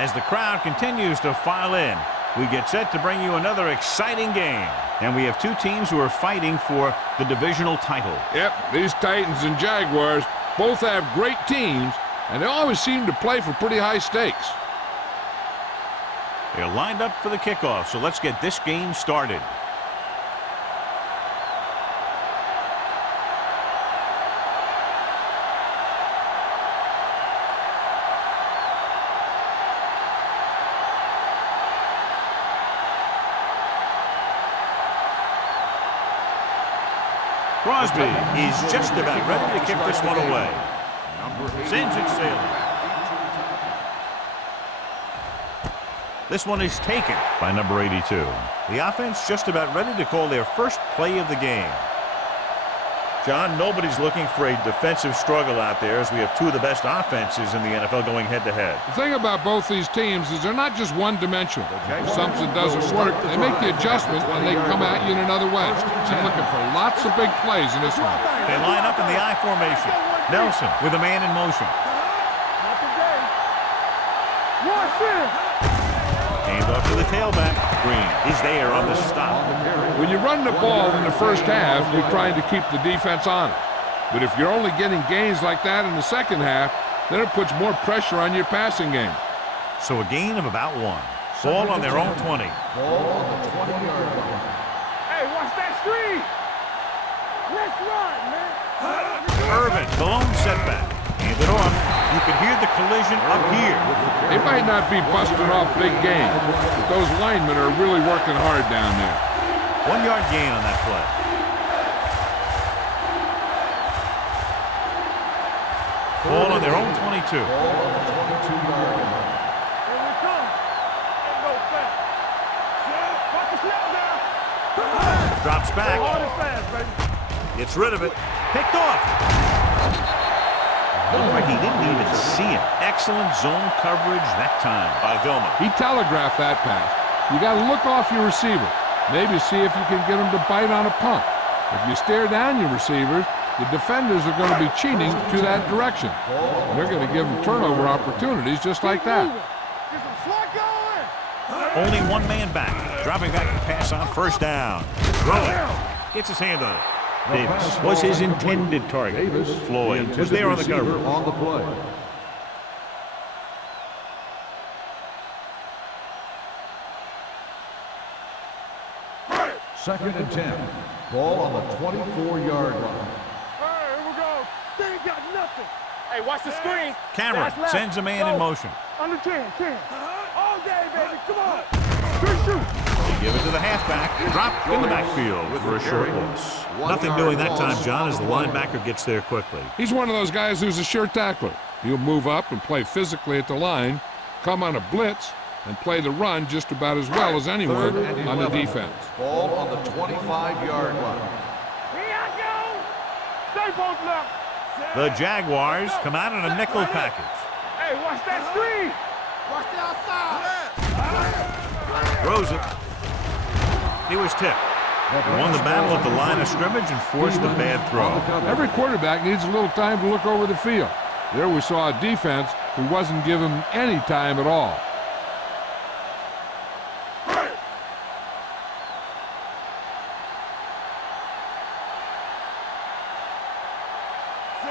As the crowd continues to file in, we get set to bring you another exciting game. And we have two teams who are fighting for the divisional title. Yep, these Titans and Jaguars both have great teams, and they always seem to play for pretty high stakes. They're lined up for the kickoff, so let's get this game started. Crosby is just about ready to kick this one away. Sends it sailing. This one is taken by number 82. The offense just about ready to call their first play of the game. John, nobody's looking for a defensive struggle out there, as we have two of the best offenses in the NFL going head-to-head. The thing about both these teams is they're not just one-dimensional. If something doesn't work, they make the adjustment and they come at you in another way. I'm looking for lots of big plays in this one. They line up in the I formation. Nelson with a man in motion. Hand off to the tailback. Green is there on the stop. When you run the ball in the first half, you're trying to keep the defense honest. But if you're only getting gains like that in the second half, then it puts more pressure on your passing game. So a gain of about one. Ball on their own 20. Ball on the 20-yard line. Hey, watch that screen. Let's run, man. Irvin, the lone setback. Hand it off. You can hear the collision up here. They might not be busting off big games, but those linemen are really working hard down there. 1 yard gain on that play. Ball on their own 22. Ball on the 22-yard line. Here we come. Ain't no fast. Watch the snap now. Drops back. Hard and fast, baby. Gets rid of it. Picked off. Looked like he didn't even see him. Excellent zone coverage that time by Vilma. He telegraphed that pass. You got to look off your receiver. Maybe see if you can get him to bite on a pump. If you stare down your receivers, the defenders are going to be cheating to that direction. And they're going to give them turnover opportunities just like that. Get some slot going. Only one man back. Dropping back to pass on first down. Throwing. Gets his hand on it. Davis was his intended target. Floyd was there on the cover. On the play. Second and 10. Ball on the 24-yard line. All right, here we go. They ain't got nothing. Hey, watch the screen. Cameron sends a man in motion. Under 10. All day, baby. Come on. Good shoot. They give it to the halfback. Dropped in the backfield for a short loss. Nothing doing that time, John, as the linebacker gets there quickly. He's one of those guys who's a sure tackler. He'll move up and play physically at the line, come on a blitz, and play the run just about as well as anyone on the defense. Ball on the 25-yard line. Here I go. Stay both left. The Jaguars come out in a nickel package. Hey, watch that screen. Watch the outside. Throws it. He was tipped. He won the battle at the line of scrimmage and forced a bad throw. Every quarterback needs a little time to look over the field. There we saw a defense who wasn't given any time at all.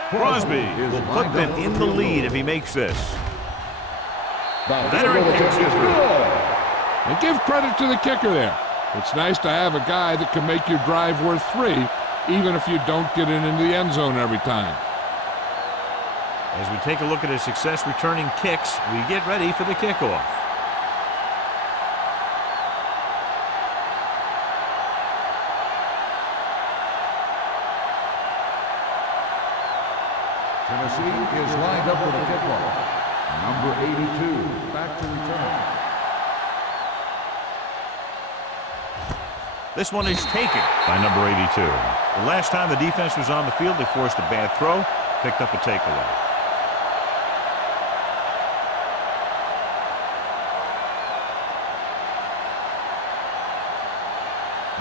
Crosby will put them in the lead if he makes this. Veteran kicks is good. And give credit to the kicker there. It's nice to have a guy that can make your drive worth 3, even if you don't get it into the end zone every time. As we take a look at his success returning kicks, we get ready for the kickoff. Tennessee is lined up for the kickoff. Number 82, back to return. This one is taken by number 82. The last time the defense was on the field, they forced a bad throw, picked up a takeaway.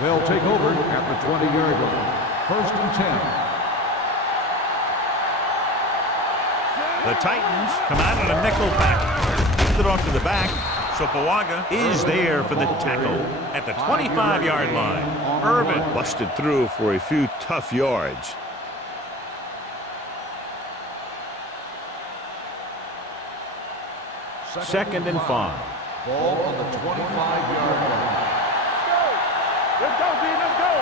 They'll take over at the 20-yard line. First and 10. The Titans come out in a nickel package. Hand it off to the back. Sopoaga is there for the tackle at the 25-yard line. Irvin busted through for a few tough yards. Second and 5. Ball on the 25-yard line. Let's go, D. Let's go.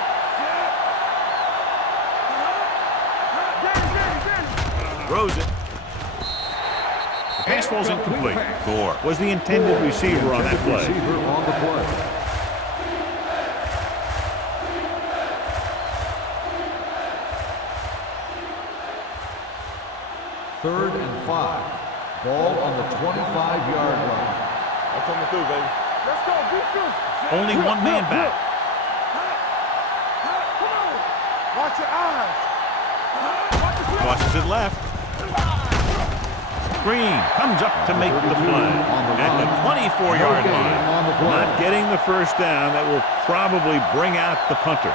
Throws it. The pass falls incomplete. Gore was the intended receiver on that play. Receiver on the play. Third and 5. Ball on the 25-yard line. I'm coming through, baby. Let's go, defense. Only one man back. Come on. Watch your eyes. Tosses it left. Green comes up to make the play at the 24-yard line. Not getting the first down. That will probably bring out the punter.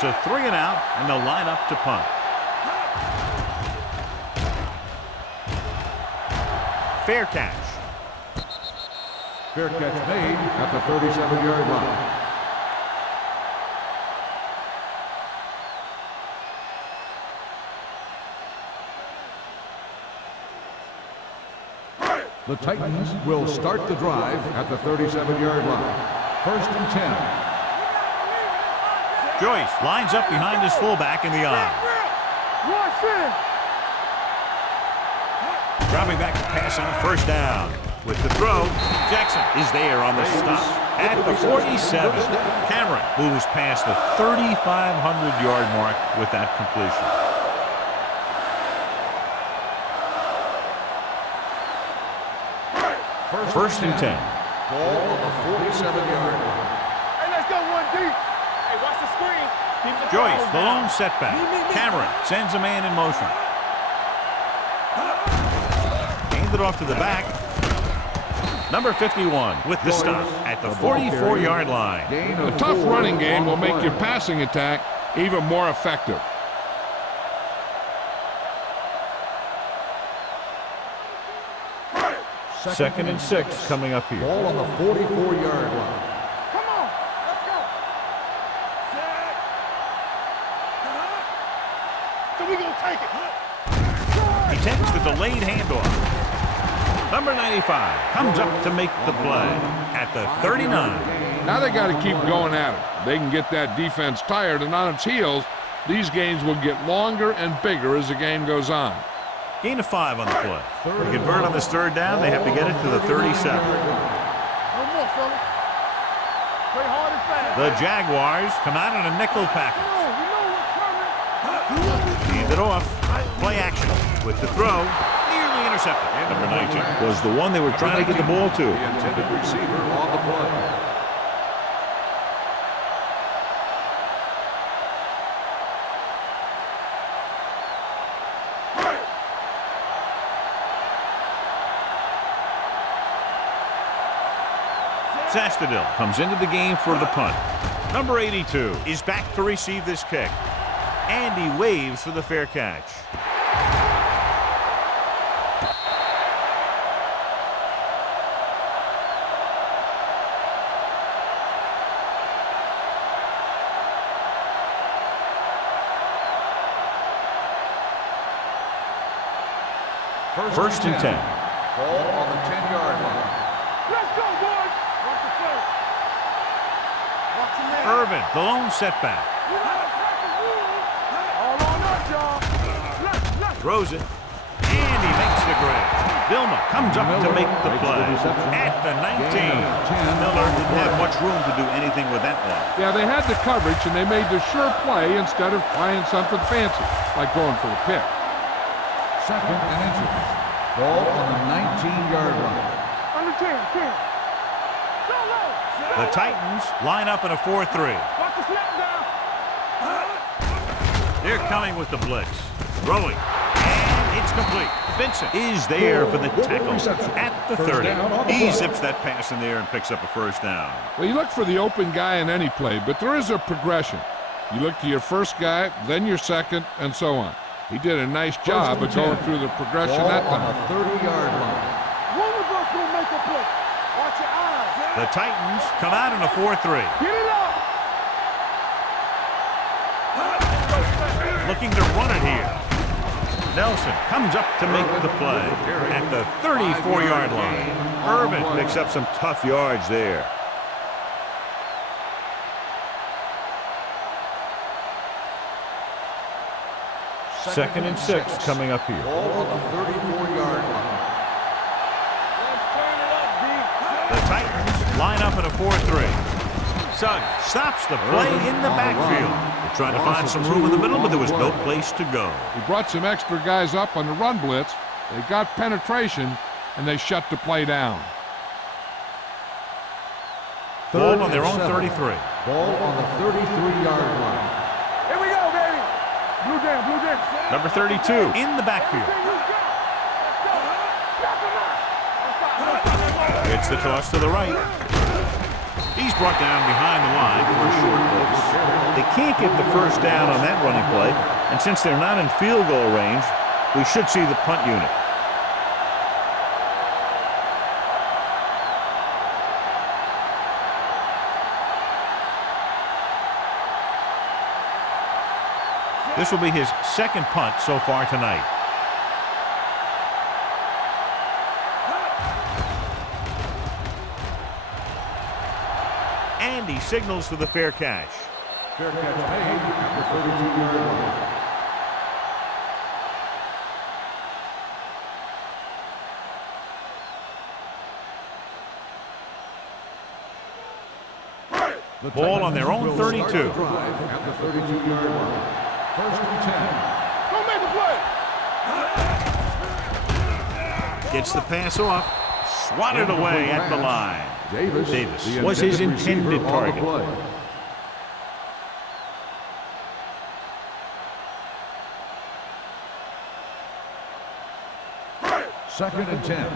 So 3 and out, and they'll line up to punt. Fair catch. Fair catch made at the 37-yard line. The Titans will start the drive at the 37-yard line. First and 10. Joyce lines up behind his fullback in the eye. Dropping back to pass on first down. With the throw, Jackson is there on the stop at the 47. Cameron moves past the 3,500-yard mark with that completion. First and 10. Ball on the 47-yard line. Hey, let's go, 1D. Hey, watch the screen. Joyce, the lone setback. Cameron sends a man in motion. Handed off to the back. Number 51 with the stop at the 44-yard line. A tough running game will make your passing attack even more effective. Second and 6 coming up here. Ball on the 44-yard line. Come on. Let's go. So we gonna take it. He takes the delayed handoff. Number 95 comes up to make the play at the 39. Now they got to keep going at it. They can get that defense tired and on its heels. These games will get longer and bigger as the game goes on. Gain of 5 on the play. To convert on this third down, they have to get it to the 37. No more, fellas. Play hard and fast. The Jaguars come out in a nickel package. You know what's coming. Hand it off. Play action with the throw. Nearly intercepted. And number 19 was the one they were trying to get the ball to. The intended receiver on the play. Sastadil comes into the game for the punt. Number 82 is back to receive this kick. And he waves for the fair catch. First and 10. Ball on the 10-yard line. Let's go, boys. Watch the play. Watch the man. Irvin, the lone setback. All on us, y'all. Let's. Throws it. And he makes the grab. Vilma comes up to make the play at the 19. Miller didn't have much room to do anything with that one. Yeah, they had the coverage and they made the sure play instead of trying something fancy, like going for the pick. Second and inches. Ball on the 19-yard line. Under 10. Go low. The Titans line up in a 4-3. Watch the snap down. They're coming with the blitz. Throwing. And it's complete. Vincent is there for the tackle at the 30. He zips that pass in there and picks up a first down. Well, you look for the open guy in any play, but there is a progression. You look to your first guy, then your second, and so on. He did a nice job of going through the progression that time. On the 30-yard line. One of us will make a play. Watch your eyes. The Titans come out in a 4-3. Get it up. Looking to run it here. Nelson comes up to make the play at the 34-yard line. Irvin picks up some tough yards there. Second and 6 coming up here. Ball on the 34-yard line. Let's turn it up, D. The Titans line up in a 4-3. Suggs stops the play in the backfield. They're trying to find some room in the middle, but there was no place to go. He brought some extra guys up on the run blitz. They got penetration, and they shut the play down. Ball on their own 33. Ball on the 33-yard line. Here we go, baby. Blue jam, blue jam. Number 32 in the backfield. It's the toss to the right. He's brought down behind the line for a short loss. They can't get the first down on that running play, and since they're not in field goal range, we should see the punt unit. This will be his second punt so far tonight. And he signals for the fair catch. Fair catch made at the 32-yard line. The Ball on their own will 32. start the drive at the 32-yard line. First and 10. Don't make a play. Gets the pass off. Swatted away at the line. Davis the was his intended receiver on the target. play. Second and 10.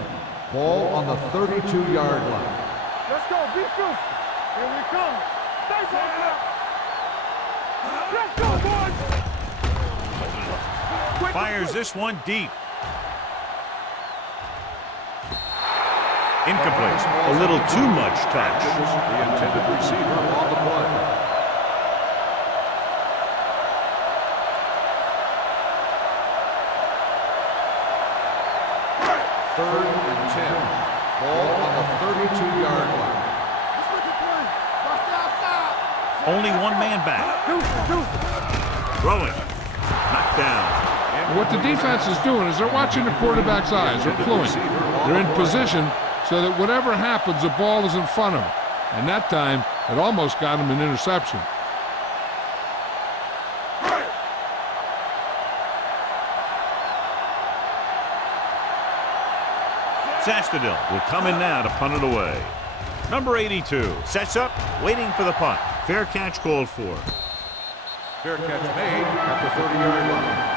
Ball on the 32-yard line. Let's go, be truthful. Here we come. Stay focused. Let's go, boys. Fires this one deep. Incomplete. A little too much touch. The intended receiver on the play. Third and 10. Ball on the 32-yard line. Let's make a play. Watch the outside. Only one man back. Throwing. Knocked down. What the defense is doing is they're watching the quarterback's eyes. They're cluing. They're in position so that whatever happens, the ball is in front of them. And that time, it almost got him an interception. Sastadil will come in now to punt it away. Number 82 sets up, waiting for the punt. Fair catch called for. Fair catch made at the 30-yard line.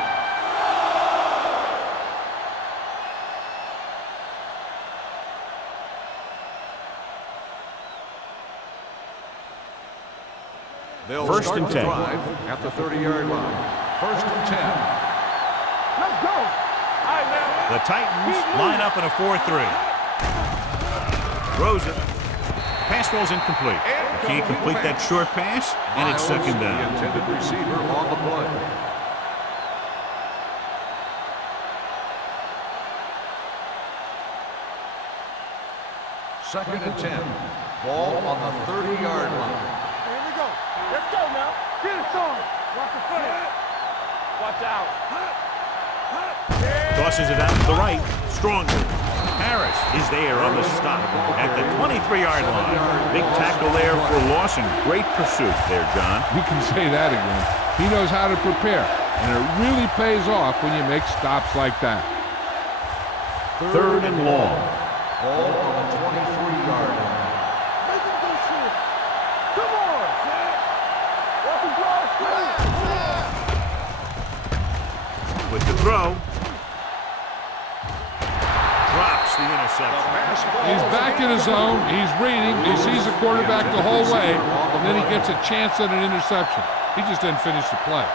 They'll First start and the 10. drive at the 30-yard line. First and 10. Let's go. All right, now. The Titans line up in a 4-3. Throws it. Pass ball's incomplete. He can't complete that short pass, and it's second The down. intended receiver on the play. Second and 10. Ball on the 30-yard line. Here we go. Let's go now. Get it started. Watch the foot. Watch out. Tosses it out to the right. Strongly. Harris is there on the stop at the 23-yard line. Big tackle there for loss and great pursuit there, John. You can say that again. He knows how to prepare, and it really pays off when you make stops like that. Third and long. Ball on the 23-yard line. Make him do shit. Come on. Walk and draw. With the throw. gets the interception. He's back in his zone. He's reading. He sees the quarterback the whole way, and then he gets a chance at an interception. He just didn't finish the play.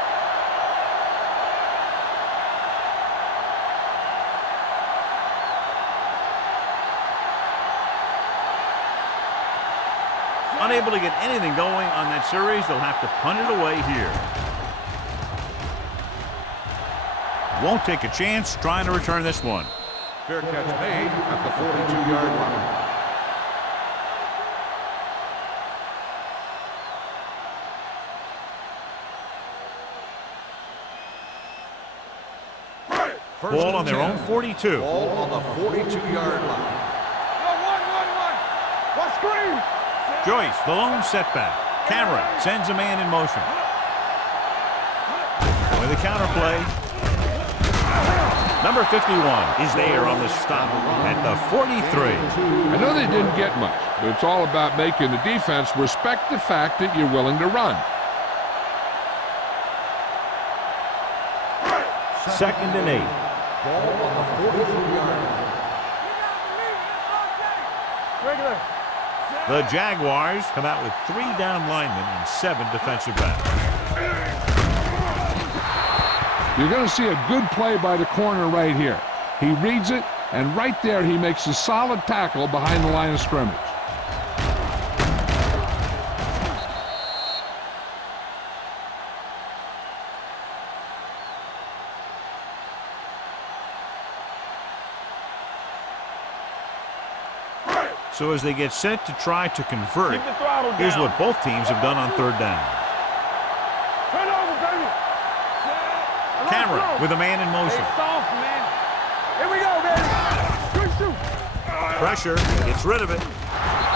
Unable to get anything going on that series, they'll have to punt it away here. Won't take a chance trying to return this one. Fair catch made at the 42-yard line. Ball on their own 42. Ball on the 42-yard line. One screen. Joyce, the lone setback. Cameron sends a man in motion. With a counter play. Number 51 is there on the stop at the 43. I know they didn't get much, but it's all about making the defense respect the fact that you're willing to run. Second and 8. Ball on the 43-yard line. Regular. The Jaguars come out with 3 down linemen and 7 defensive backs. You're going to see a good play by the corner right here. He reads it, and right there he makes a solid tackle behind the line of scrimmage. So as they get set to try to convert, Keep the throttle here's down. what both teams have done on third down. Turn over, baby. Cameron with a man in motion. Stay soft, man. Here we go, baby. Good shoot. Pressure, gets rid of it.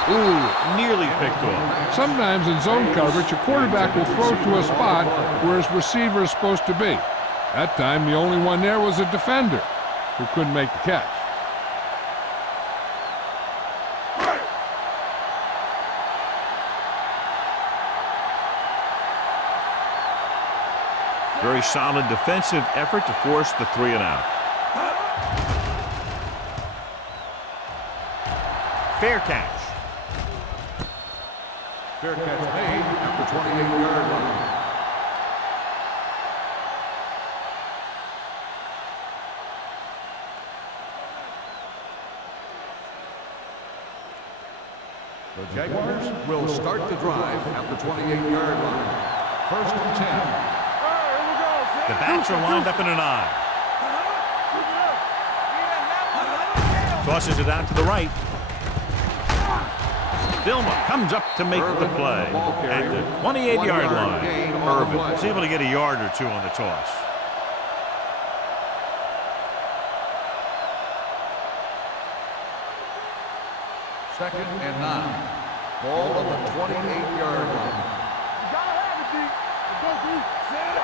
Ooh, nearly picked off. Sometimes in zone coverage, a quarterback will throw to a spot where his receiver is supposed to be. That time, the only one there was a defender who couldn't make the catch. Very solid defensive effort to force the 3 and out. Fair catch. Fair catch made at the 28-yard line. The Jaguars will start the drive at the 28-yard line. First and 10. The backs are lined up in an I. Tosses it out to the right. Dilma comes up to make the play at the 28-yard line. Irvin was able to get a yard or 2 on the toss. Second and 9. Ball on the 28-yard line.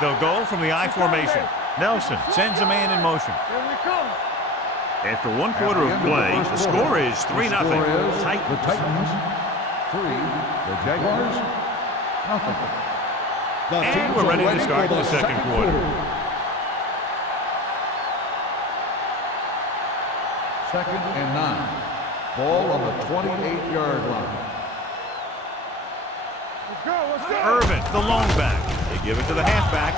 They'll go from the I formation. Nelson sends a man in motion. After 1 quarter of play, the score is 3-0. The Titans. Titans 3, the Jaguars nothing. And we're ready to start the second quarter. Second and 9. Ball on the 28-yard line. Irvin, the lone back. They give it to the halfback.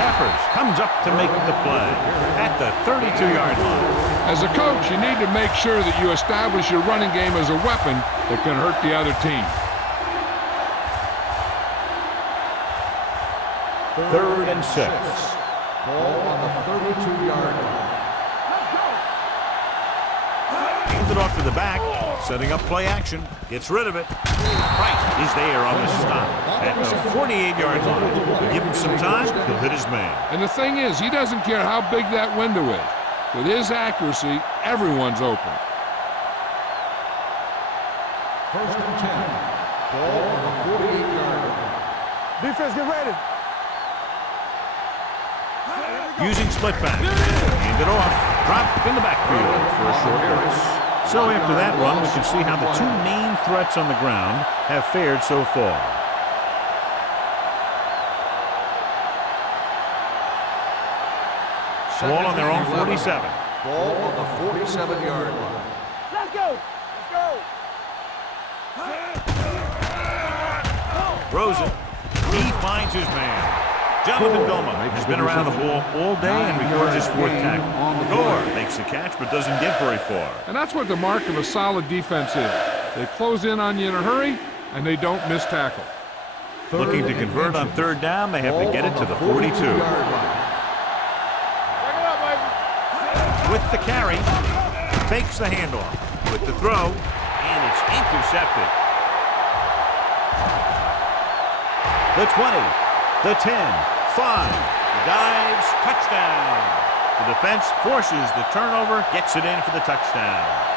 Peppers comes up to make the play at the 32-yard line. As a coach, you need to make sure that you establish your running game as a weapon that can hurt the other team. Third and 6. Ball on the 32-yard line. Hands it off to the back, setting up play action. Gets rid of it. Wright is there on the stop at the 48-yard line. Give him some time, he'll hit his man. And the thing is, he doesn't care how big that window is. With his accuracy, everyone's open. First and 10. Ball on the 48-yard line. Defense, get ready. Using split back. Hand it off. Dropped in the backfield for a short loss. So after that run, we can see how the 2 main threats on the ground have fared so far. Ball on their own 47. Ball on the 47-yard line. Let's go. Throws it. He finds his man. Jonathan Goma has been around the ball all day and records his fourth tackle. Gore makes the catch but doesn't get very far. And that's what the mark of a solid defense is. They close in on you in a hurry, and they don't miss tackle. Looking to convert on third down, they have to get it to the 42. With the carry, fakes the handoff. With the throw, and it's intercepted. The 20, the 10, 5, dives, touchdown. The defense forces the turnover, gets it in for the touchdown.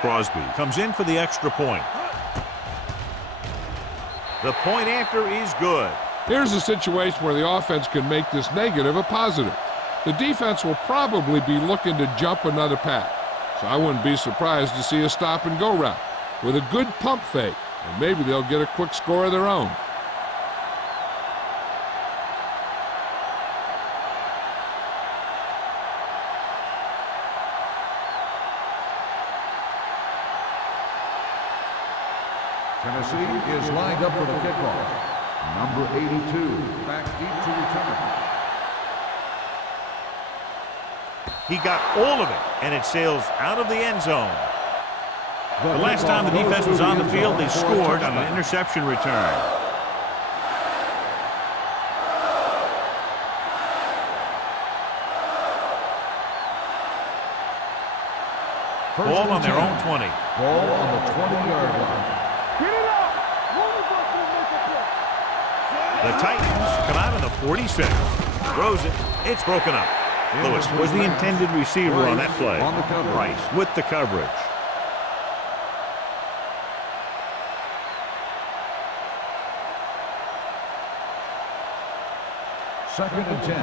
Crosby comes in for the extra point. The point after is good. Here's a situation where the offense can make this negative a positive. The defense will probably be looking to jump another pass, so I wouldn't be surprised to see a stop-and-go route with a good pump fake, and maybe they'll get a quick score of their own. Tennessee is lined up for the kickoff. Number 82, back deep to return. He got all of it, and it sails out of the end zone. The last time the defense was on the field, they scored on an interception return. Ball on their own 20. Ball on the 20-yard line. Get it out. The Titans come out on the 46. Throws it. It's broken up. Lewis was the intended receiver on that play. On the coverage. Price with the coverage. Second and 10.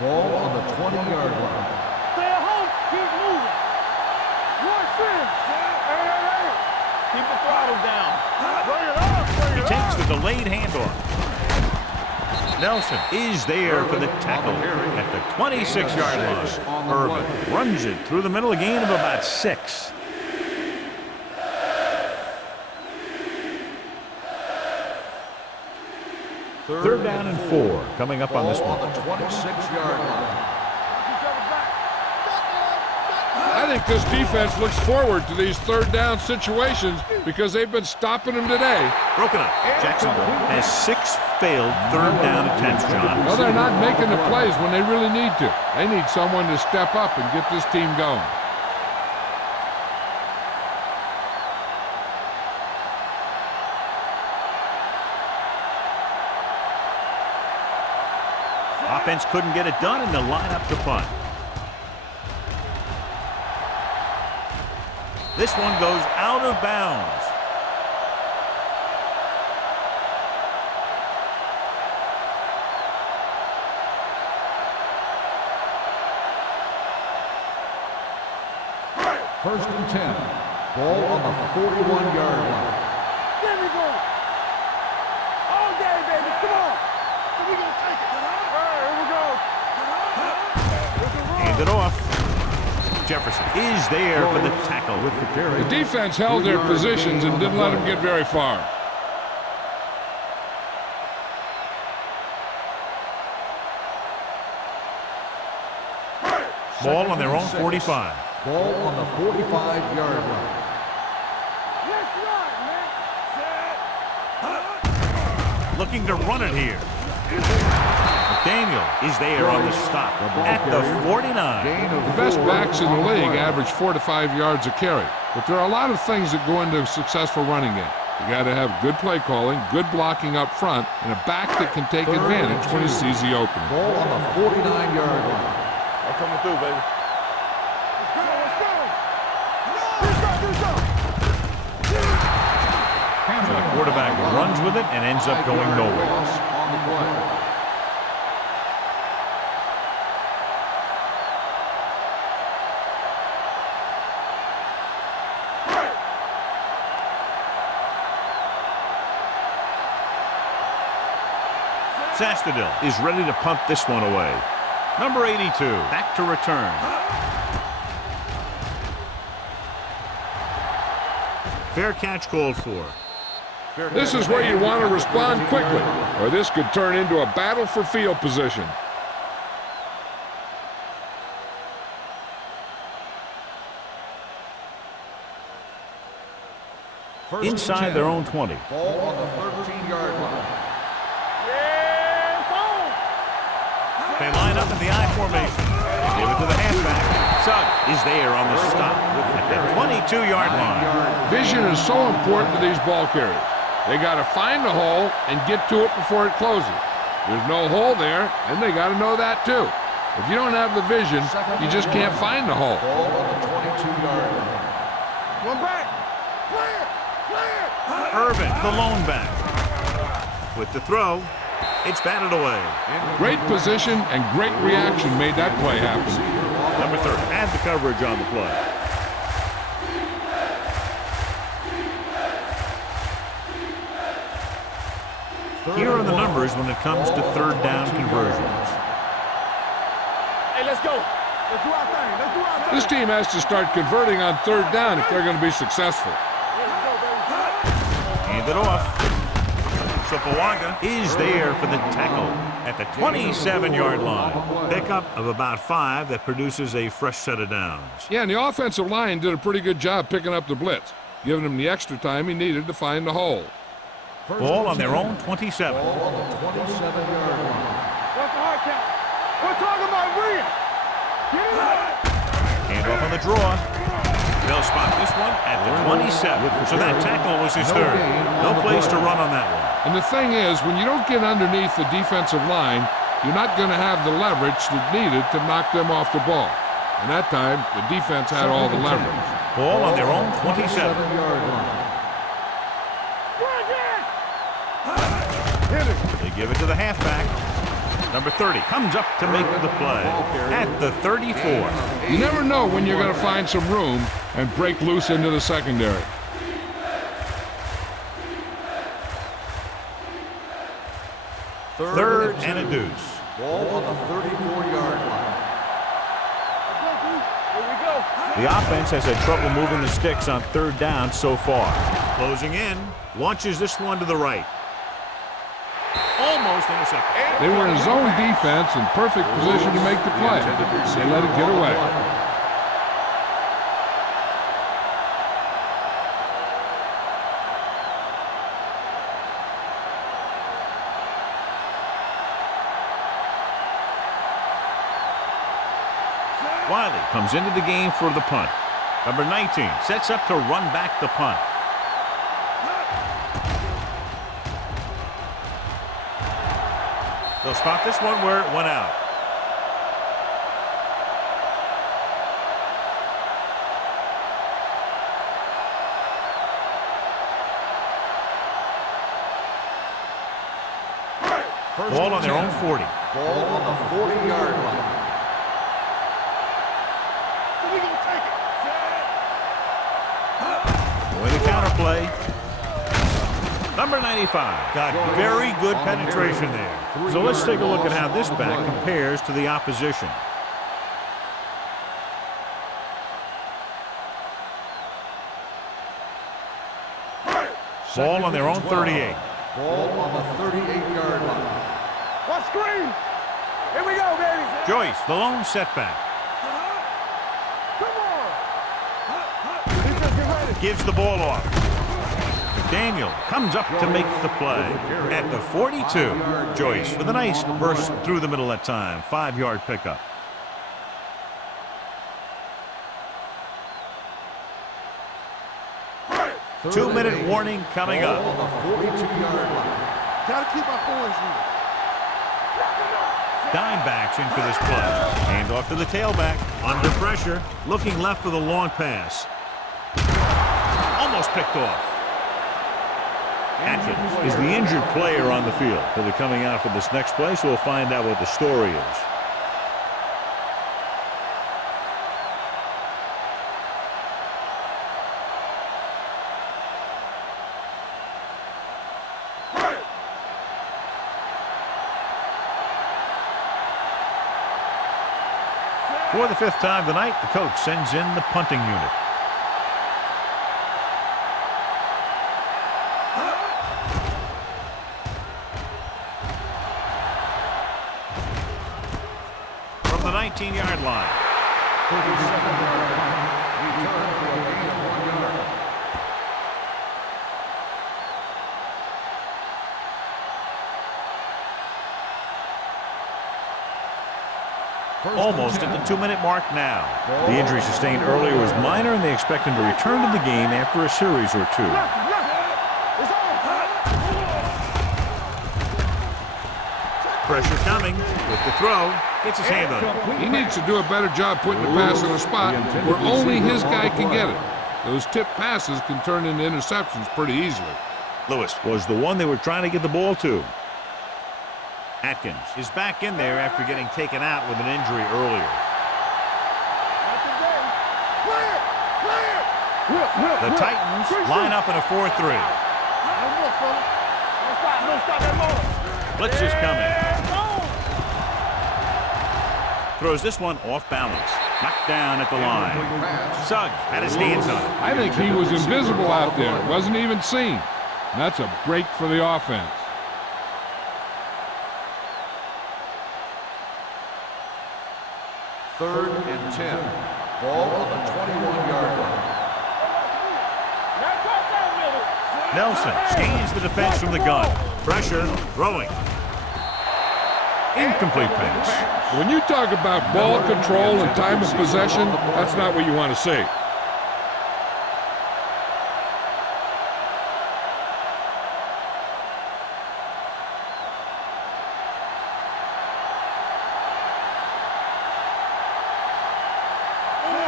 Ball on the 20-yard line. Stay at home. Keep moving. Watch this. Hey. Keep the throttle down. Bring it up. He takes the delayed handoff. Nelson is there for the tackle at the 26-yard line. Irvin runs it through the middle, a gain of about 6. Third down and 4 coming up on this one. On the 26-yard line. I think this defense looks forward to these third down situations because they've been stopping them today. Broken up. Jacksonville has 6 failed third down attempts, John. Well, they're not making the plays when they really need to. They need someone to step up and get this team going. Offense couldn't get it done, and they'll line up to punt. This one goes out of bounds. First and 10. Ball on the 41-yard line. There we go. All day, baby. Come on. So we're going to take it. All right, here we go. Hand it off. Jefferson is there for the tackle. With the carry. The defense held their positions and didn't let them get very far. Ball on their own 45. Ball on the 45-yard line. Let's run, man. Set. Looking to run it here. The McDaniel is there on the stop at the 49. The best backs in the league average 4 to 5 yards a carry. But there are a lot of things that go into a successful running game. You got to have good play calling, good blocking up front, and a back that can take advantage when he sees the opening. Ball on the 49-yard line. I'm coming through, baby. So the quarterback runs with it and ends up going nowhere. On the play. Sastadil is ready to punt this one away. Number 82, back to return. Fair catch called for. This is where you want to respond quickly, or this could turn into a battle for field position. Inside their own 20. Ball on the 13-yard line. They line up in the I formation. Give it to the halfback. Suggs is there on the stop at the 22-yard line. Vision is so important to these ball carriers. They got to find the hole and get to it before it closes. There's no hole there, and they got to know that too. If you don't have the vision, you just can't find the hole. Ball on the 22-yard line. One back. Clear. Irvin, the lone back. With the throw, it's batted away. Great position and great reaction made that play happen. Number 30 had the coverage on the play. Here are the numbers when it comes to third down conversions. Hey, let's go. Let's do our thing. Let's do our thing. This team has to start converting on third down if they're going to be successful. Hand it off. Sopoaga is there for the tackle at the 27-yard line. Pickup of about 5 that produces a fresh set of downs. Yeah, and the offensive line did a pretty good job picking up the blitz, giving him the extra time he needed to find the hole. Ball on their own 27. Ball on the 27-yard line. What's the hard count? We're talking about Rhea. Get it up. Hand off on the draw. They'll spot this one at the 27. So that tackle was his third. No place to run on that one. And the thing is, when you don't get underneath the defensive line, you're not going to have the leverage that's needed to knock them off the ball. And that time, the defense had all the leverage. Ball on their own 27. 27-yard line. They give it to the halfback. Number 30 comes up to make the play at the 34. You never know when you're going to find some room and break loose into the secondary. Third and a deuce. Ball on the 34-yard line. Here we go. The offense has had trouble moving the sticks on third down so far. Closing in, launches this one to the right. Almost intercepted. They were in zone defense in perfect position to make the play. They let it get away. Wiley comes into the game for the punt. Number 19 sets up to run back the punt. They'll spot this one where it went out. Ball on their own 40. Ball on the 40-yard line. Going to counterplay. Number 95 got very good penetration there. So let's take a look at how this back compares to the opposition. Ball on their own 38. Ball on the 38-yard line. What screen? Here we go, baby. Joyce, the lone setback. Come on. Defense, get ready. Gives the ball off. Daniel comes up to make the play. At the 42, Joyce with a nice burst through the middle that time. 5-yard pickup. Two-minute warning coming up. On the 42-yard line. Gotta keep our points moving. Dime backs in for this play. Hand off to the tailback. Under pressure. Looking left for the long pass. Almost picked off. Atkins is the injured player on the field. He'll be coming out for this next play, so we'll find out what the story is. For the 5th time tonight, the coach sends in the punting unit. From the 19-yard line. 37-yard line. Return for a gain of 1 yard. Almost at the 2-minute mark now. The injury sustained earlier was minor, and they expect him to return to the game after a series or two. Pressure coming with the throw. Gets his hand on it. He needs to do a better job putting the pass in a spot where only his guy can get it. Those tip passes can turn into interceptions pretty easily. Lewis was the one they were trying to get the ball to. Atkins is back in there after getting taken out with an injury earlier. The Titans line up in a 4-3. Blitz is coming. Throws this one off balance. Knocked down at the line. Suggs had his hands on it. I think he was invisible out there. Wasn't even seen. And that's a break for the offense. Third and 10. Ball on the 21-yard line. Nelson scans the defense from the gun. Pressure, throwing. Incomplete pass. When you talk about ball control and time of possession, that's not what you want to see.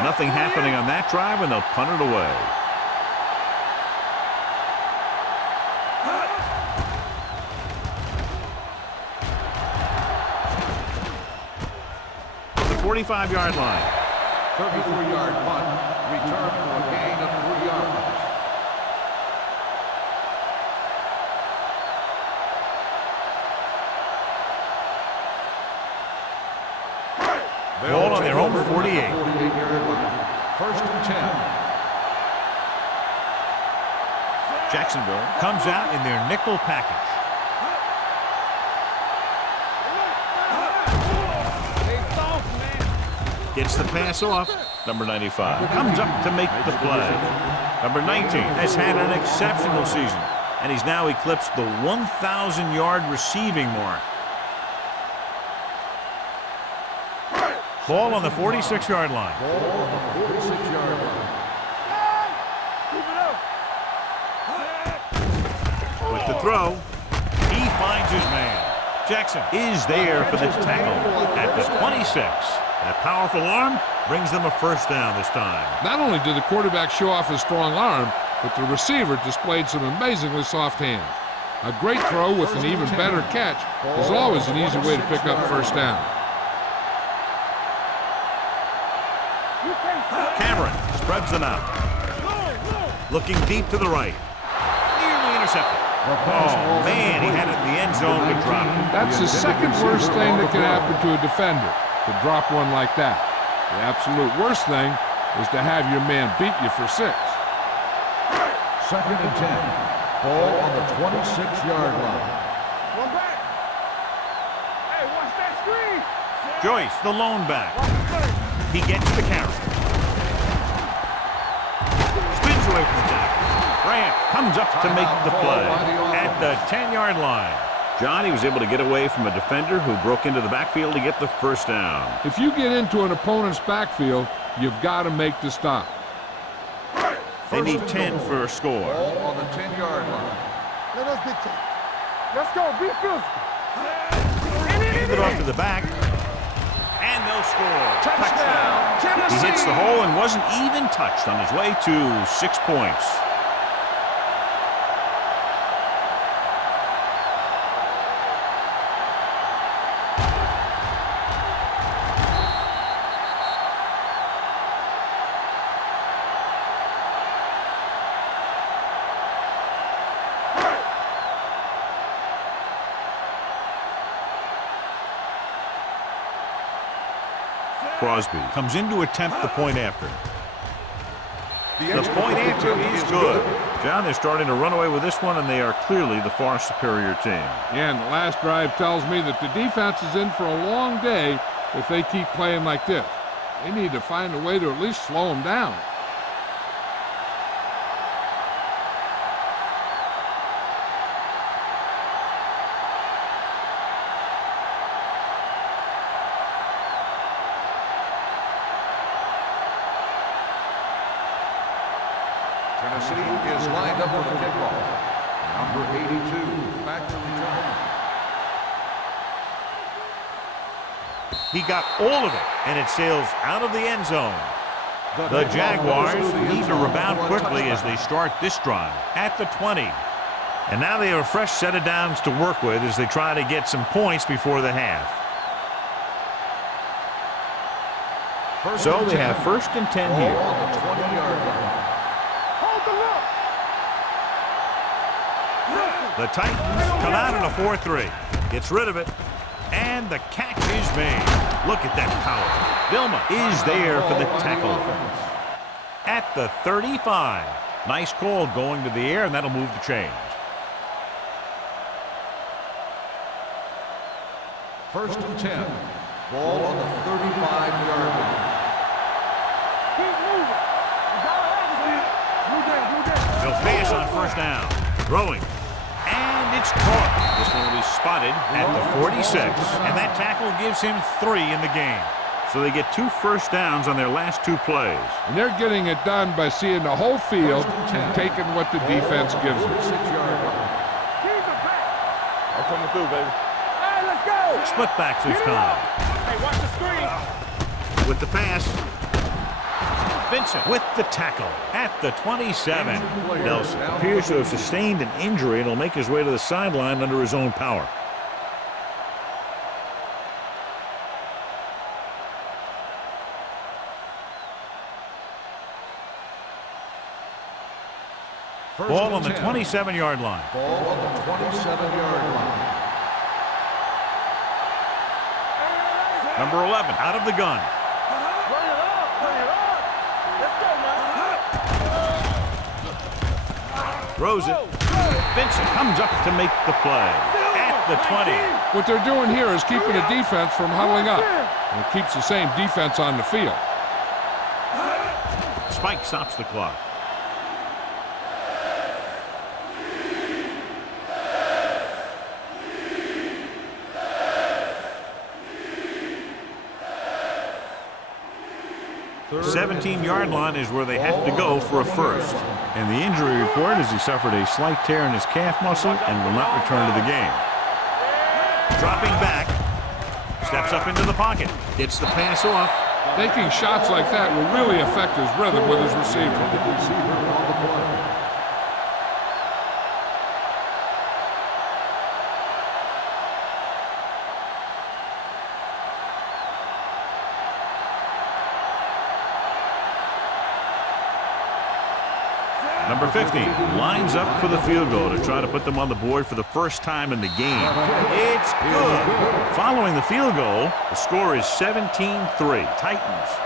Nothing happening on that drive, and they'll punt it away. The 45-yard line. 33-yard punt. Return for a gain of 3 yards. Ball on their own 48. 48-yard line. First and 10. Jacksonville comes out in their nickel package. Gets the pass off. Number 95 comes up to make the play. Number 19 has had an exceptional season, and he's now eclipsed the 1,000-yard receiving mark. Ball on the 46-yard line. Ball on the 46-yard line. With the throw, he finds his man. Jackson is there for the tackle at the 26. That powerful arm brings them a first down this time. Not only did the quarterback show off his strong arm, but the receiver displayed some amazingly soft hands. A great throw with an even better catch is always an easy way to pick up first down. Cameron spreads them out. Looking deep to the right. Nearly intercepted. Oh, man, he had it in the end zone but dropped it. That's the second worst thing that can happen to a defender, to drop one like that. The absolute worst thing is to have your man beat you for 6. Second and 10. Ball on the 26-yard line. One back. Hey, watch that screen. Joyce, the lone back. He gets the carry. Spins away from the tackle. Grant comes up to make the play at the 10-yard line. John, he was able to get away from a defender who broke into the backfield to get the first down. If you get into an opponent's backfield, you've got to make the stop. They need 10 for a score. Ball on the 10-yard line. Let us dictate. Let's go. Be physical. Hand it off to the back. And they'll score. Touchdown, Tennessee. He hits the hole and wasn't even touched on his way to 6 points. Crosby comes in to attempt the point after. The point after is good. John, they're starting to run away with this one, and they are clearly the far superior team. Yeah, and the last drive tells me that the defense is in for a long day if they keep playing like this. They need to find a way to at least slow them down. Tennessee is lined up for the kickoff. Number 82, back to return. He got all of it, and it sails out of the end zone. The Jaguars need to rebound quickly as they start this drive at the 20. And now they have a fresh set of downs to work with as they try to get some points before the half. So they have 1st and 10 here. On the 20-yard line. The Titans come out in a 4-3. Gets rid of it. And the catch is made. Look at that power. Vilma is there for the tackle. At the 35. Nice call going to the air, and that'll move the chains. 1st and 10. Ball on the 35-yard line. Keep moving. Move down. They'll pass on 1st down. Throwing. And it's caught. This one will be spotted at the 46. And that tackle gives him 3 in the game. So they get 2 first downs on their last 2 plays. And they're getting it done by seeing the whole field and taking what the defense gives them. 6-yard line. Keep it back. I'm coming through, baby. Hey, let's go. Split backs this time. Hey, watch the screen. With the pass. Vincent with the tackle at the 27. Nelson appears to have sustained an injury and will make his way to the sideline under his own power. Ball on the 27-yard line. Ball on the 27-yard line. Number 11 out of the gun. Bring it up. Bring it up. Let's go now. Throws it. Vincent comes up to make the play at the 20. What they're doing here is keeping the defense from huddling up. And it keeps the same defense on the field. Spike stops the clock. The 17-yard line is where they have to go for a first. And the injury report is he suffered a slight tear in his calf muscle and will not return to the game. Dropping back. Steps up into the pocket. Gets the pass off. Taking shots like that will really affect his rhythm with his receiver. Number 50 lines up for the field goal to try to put them on the board for the first time in the game. It's good. Following the field goal, the score is 17-3. Titans.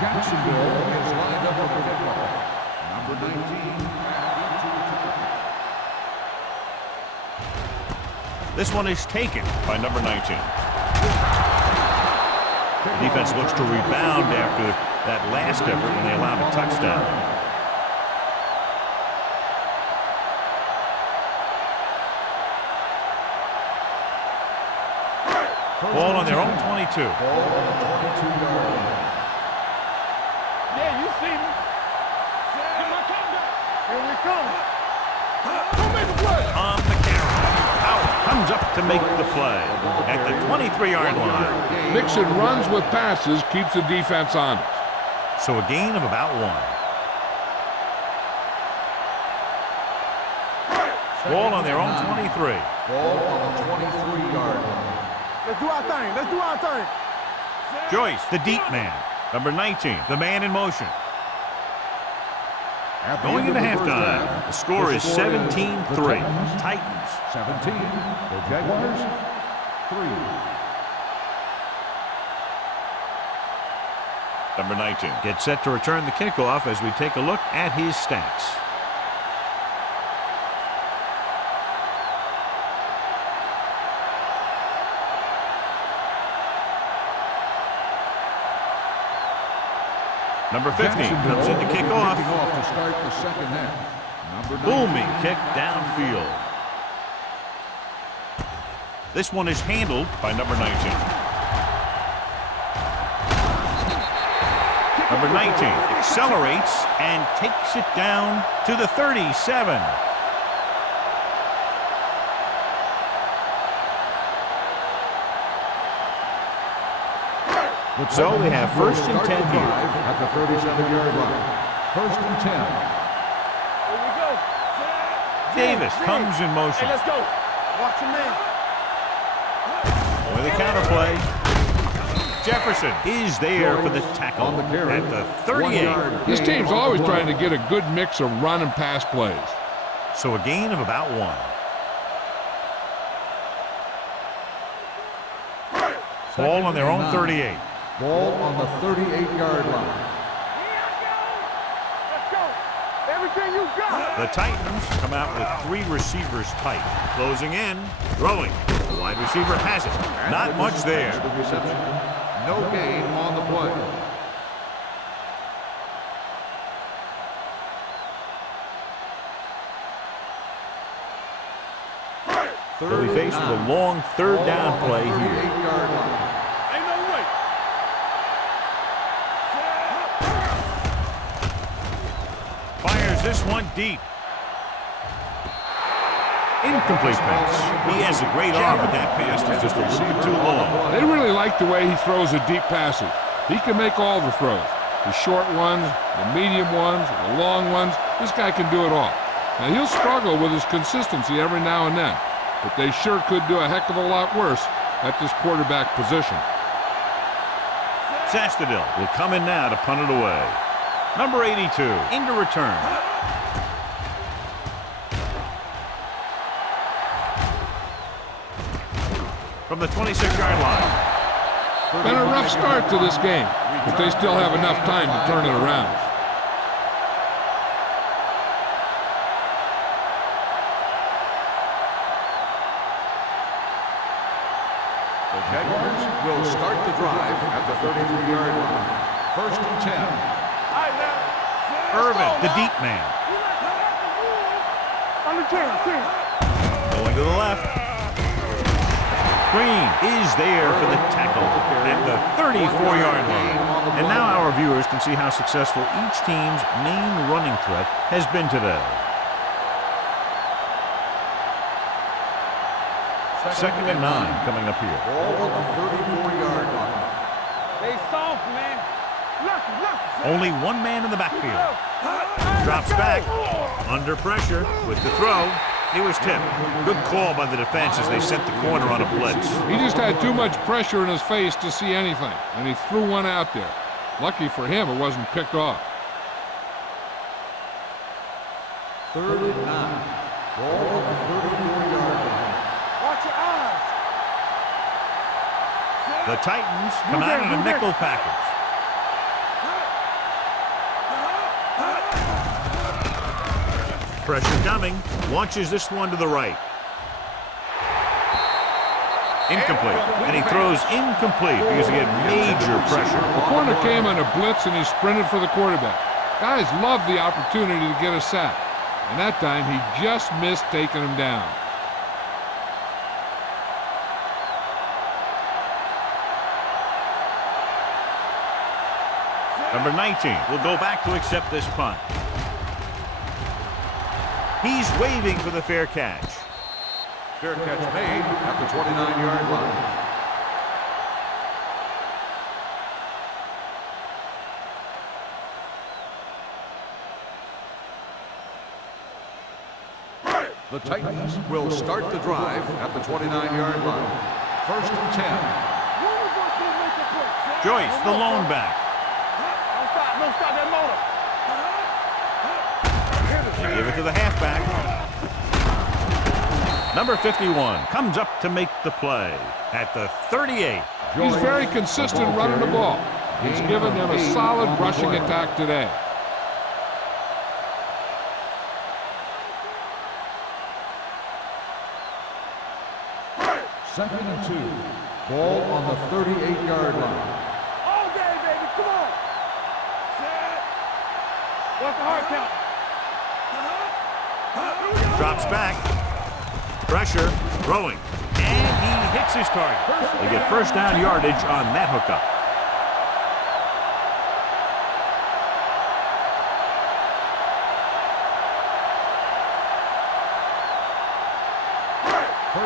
Jacksonville is lined up for the kickoff. Number 19. This one is taken by number 19. The defense looks to rebound after that last effort when they allowed a touchdown. Ball on their own 22. Ball on the 22-yard line. Yeah, you see me. Here we come. Come make the play. On the carry. Howard comes up to make the play at the 23-yard line. Mixing runs with passes keeps the defense honest. So a gain of about 1. Ball on their own 23. Ball on the 23-yard line. Let's do our thing. Let's do our thing. Joyce, the deep man. Number 19, the man in motion. Going into halftime, the score is 17-3. Titans. 17. The Jaguars, 3. Number 19 gets set to return the kickoff as we take a look at his stats. Number 15 comes in to kick off. To start the second half. Number 19. Booming kick downfield. This one is handled by number 19. Number 19 accelerates and takes it down to the 37. So they have first and 10 here. At the 37-yard line. First and 10. Here we go. Davis comes in motion. Hey, let's go. Watch your man. With a counterplay. Jefferson is there for the tackle at the 38. This team's always trying to get a good mix of run and pass plays. So a gain of about 1. Ball on their own 38. Ball on the 38-yard line. Let's go. Everything you got. The Titans come out with 3 receivers tight. Closing in, throwing. The wide receiver has it. Not much there. The reception. No gain on the play. They'll be faced with a long third down play here. 38-yard line. Ain't no way. Fires this one deep. Incomplete pass. He has a great arm, but that pass was just a little bit too long. They really like the way he throws the deep passes. He can make all the throws. The short ones, the medium ones, the long ones. This guy can do it all. Now, he'll struggle with his consistency every now and then, but they sure could do a heck of a lot worse at this quarterback position. Sastadil will come in now to punt it away. Number 82 into return. From the 26-yard line. Been a rough start to this game, but they still have enough time to turn it around. The Jaguars will start the drive at the 33-yard line. First and 10. Irvin, the deep man. On the 10. Going to the left. Green is there for the tackle at the 34-yard line. And now our viewers can see how successful each team's main running threat has been today. Second and 9 coming up here. Ball on the 34-yard line. They soft, man. Look. Only one man in the backfield. Drops back. Under pressure with the throw. He was tipped. Good call by the defense as they sent the corner on a blitz. He just had too much pressure in his face to see anything, and he threw one out there. Lucky for him, it wasn't picked off. Third and 9. Ball on the 34-yard line. Watch your eyes. The Titans come out in a nickel package. Pressure coming. Launches this one to the right. Incomplete. And he throws incomplete because he had major pressure. The corner came on a blitz and he sprinted for the quarterback. Guys love the opportunity to get a sack. And that time he just missed taking him down. Number 19 will go back to accept this punt. He's waving for the fair catch. Fair catch made at the 29-yard line. The Titans will start the drive at the 29-yard line. First and 10. Joyce, the lone back. Don't stop that motor. They give it to the halfback. Number 51 comes up to make the play at the 38. He's very consistent running the ball. He's given them a solid rushing attack today. Second and 2. Ball on the 38-yard line. All day, baby. Come on. Set. What's the hard count? Drops back. Pressure. Throwing. And he hits his target. They get first down yardage on that hookup.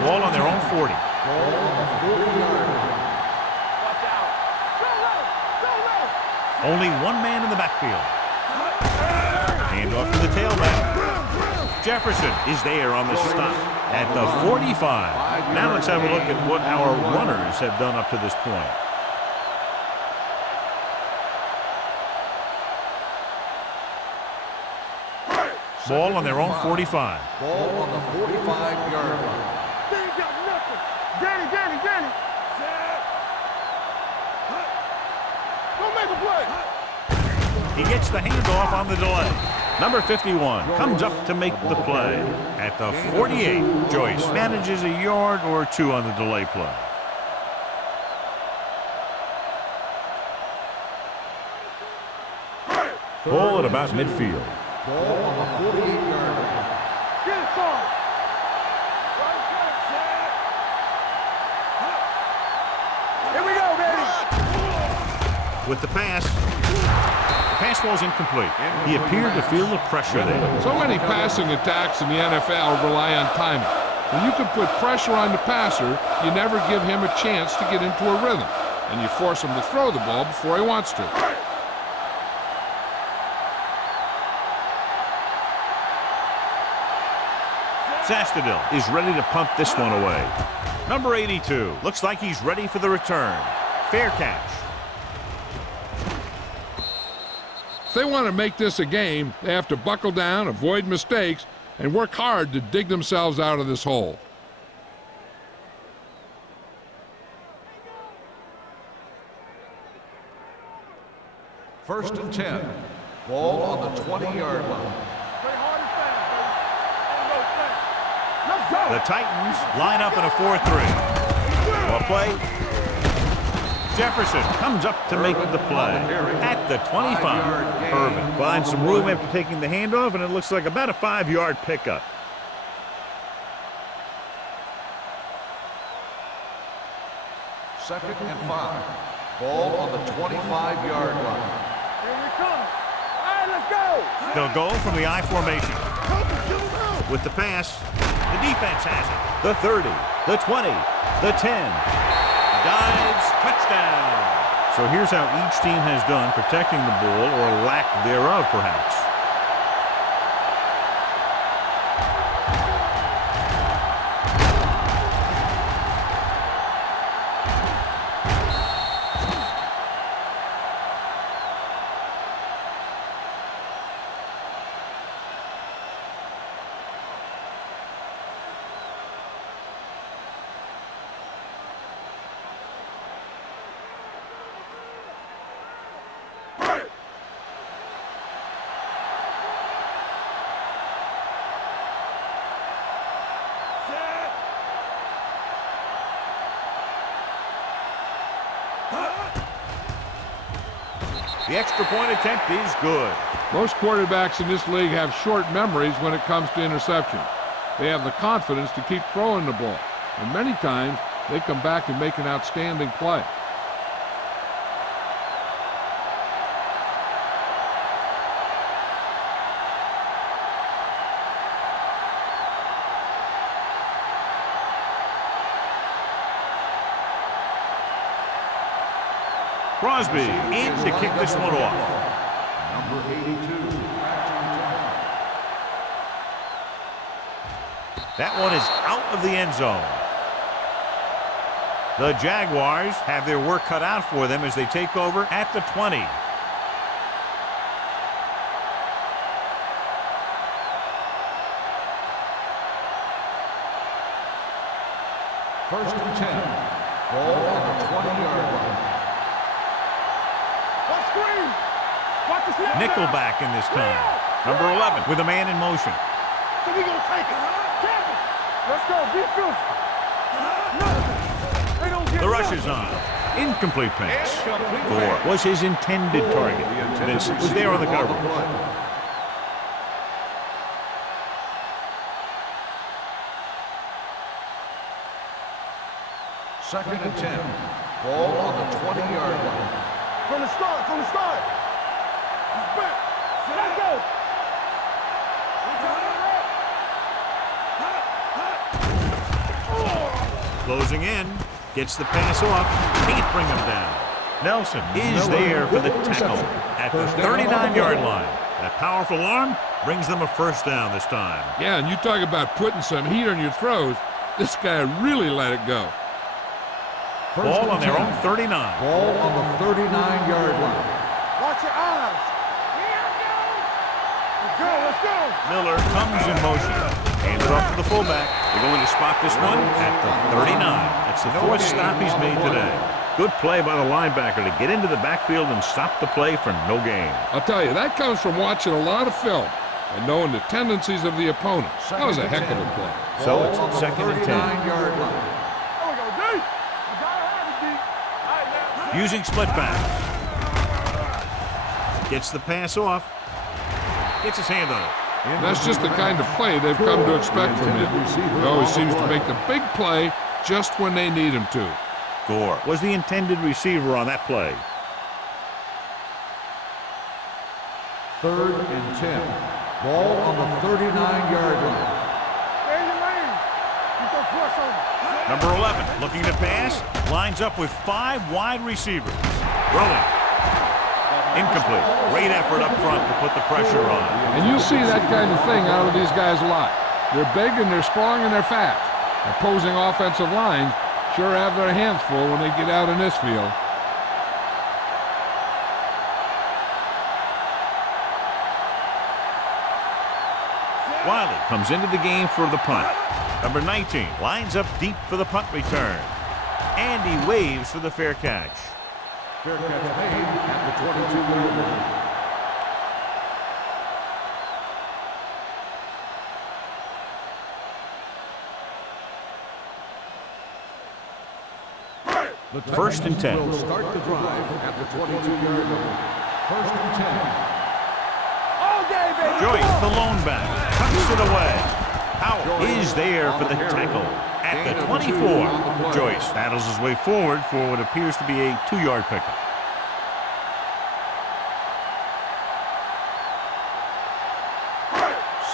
Ball on their own 40. Ball on the 40-yard line. Watch out. Go low. Go low. Only one man in the backfield. Hand off to the tailback. Jefferson is there on the stop at the 45. Now let's have a look at what our runners have done up to this point. Ball on their own 45. Ball on the 45-yard line. They ain't got nothing. Danny. Set. Go make a play. He gets the handoff on the delay. Number 51 comes up to make the play at the 48. Joyce manages a yard or two on the delay play. Ball at about midfield. Ball on the 48-yard line. Get it, son. Right foot, set. Here we go, baby. With the pass falls incomplete. He appeared to feel the pressure there. So many passing attacks in the NFL rely on timing. When you can put pressure on the passer, you never give him a chance to get into a rhythm, and you force him to throw the ball before he wants to. Sastadil is ready to pump this one away. Number 82 looks like he's ready for the return. Fair catch. If they want to make this a game, they have to buckle down, avoid mistakes, and work hard to dig themselves out of this hole. First and 10. Ball on the 20-yard line. Play hard and fast, baby. And no fast. Let's go. The Titans line up in a 4-3. Well played. Jefferson comes up to make the play at the 25. Irvin finds some room after taking the handoff, and it looks like about a 5-yard pickup. Second and 5. Ball on the 25-yard line. Here we come. All right, let's go. They'll go from the I formation. With the pass, the defense has it. The 30, the 20, the 10. Dives, touchdown. So here's how each team has done protecting the ball, or lack thereof, perhaps. The extra point attempt is good. Most quarterbacks in this league have short memories when it comes to interceptions. They have the confidence to keep throwing the ball, and many times they come back and make an outstanding play. Crosby in to kick this one off. Number 82. That one is out of the end zone. The Jaguars have their work cut out for them as they take over at the 20. First and 10. Ball on the 20-yard line. Nickelback in this time. Number 11 with a man in motion. So we gonna take it. Take it. Let's go. Be physical. The rush is on. Incomplete pass. Gore was his intended target. Vincent was there on the cover. Second and 10. Ball on the 20-yard line. From the start. From the start. He's back. Let's go. Closing in. Gets the pass off. Can't bring him down. Nelson is there for the tackle at the 39-yard line. That powerful arm brings them a first down this time. Yeah, and you talk about putting some heat on your throws. This guy really let it go. Ball on their own 39. Ball on the 39-yard line. Watch your eyes. Let's go. Let's go. Miller comes in motion. Hands it off to the fullback. They're going to spot this one at the 39. That's the fourth stop he's made today. Good play by the linebacker to get into the backfield and stop the play for no gain. I'll tell you, that comes from watching a lot of film and knowing the tendencies of the opponent. That was a heck of a play. So it's second and 10. 39-yard line. There we go, D. You gotta have it, D. All right, now. Using split back. Gets the pass off. Gets his hand on it. That's just the kind of play they've come to expect from him. He always seems to make the big play just when they need him to. Gore was the intended receiver on that play. Third and 10. Ball on the 39-yard line. Stay in the lane. Keep that press on him. Number 11 looking to pass. Lines up with 5 wide receivers. Throwing. Incomplete. Great effort up front to put the pressure on. And you see that kind of thing out of these guys a lot. They're big and they're strong and they're fast. Opposing offensive lines sure have their hands full when they get out in this field. Wiley comes into the game for the punt. Number 19 lines up deep for the punt return. And he waves for the fair catch. Fair catch made at the 22-yard line. The First and 10. Will start the drive at the 22-yard line. First and 10. All day, baby. Joyce, the lone back, tucks it away. Howell is there for the tackle at the 24. Joyce battles his way forward for what appears to be a 2-yard pickup.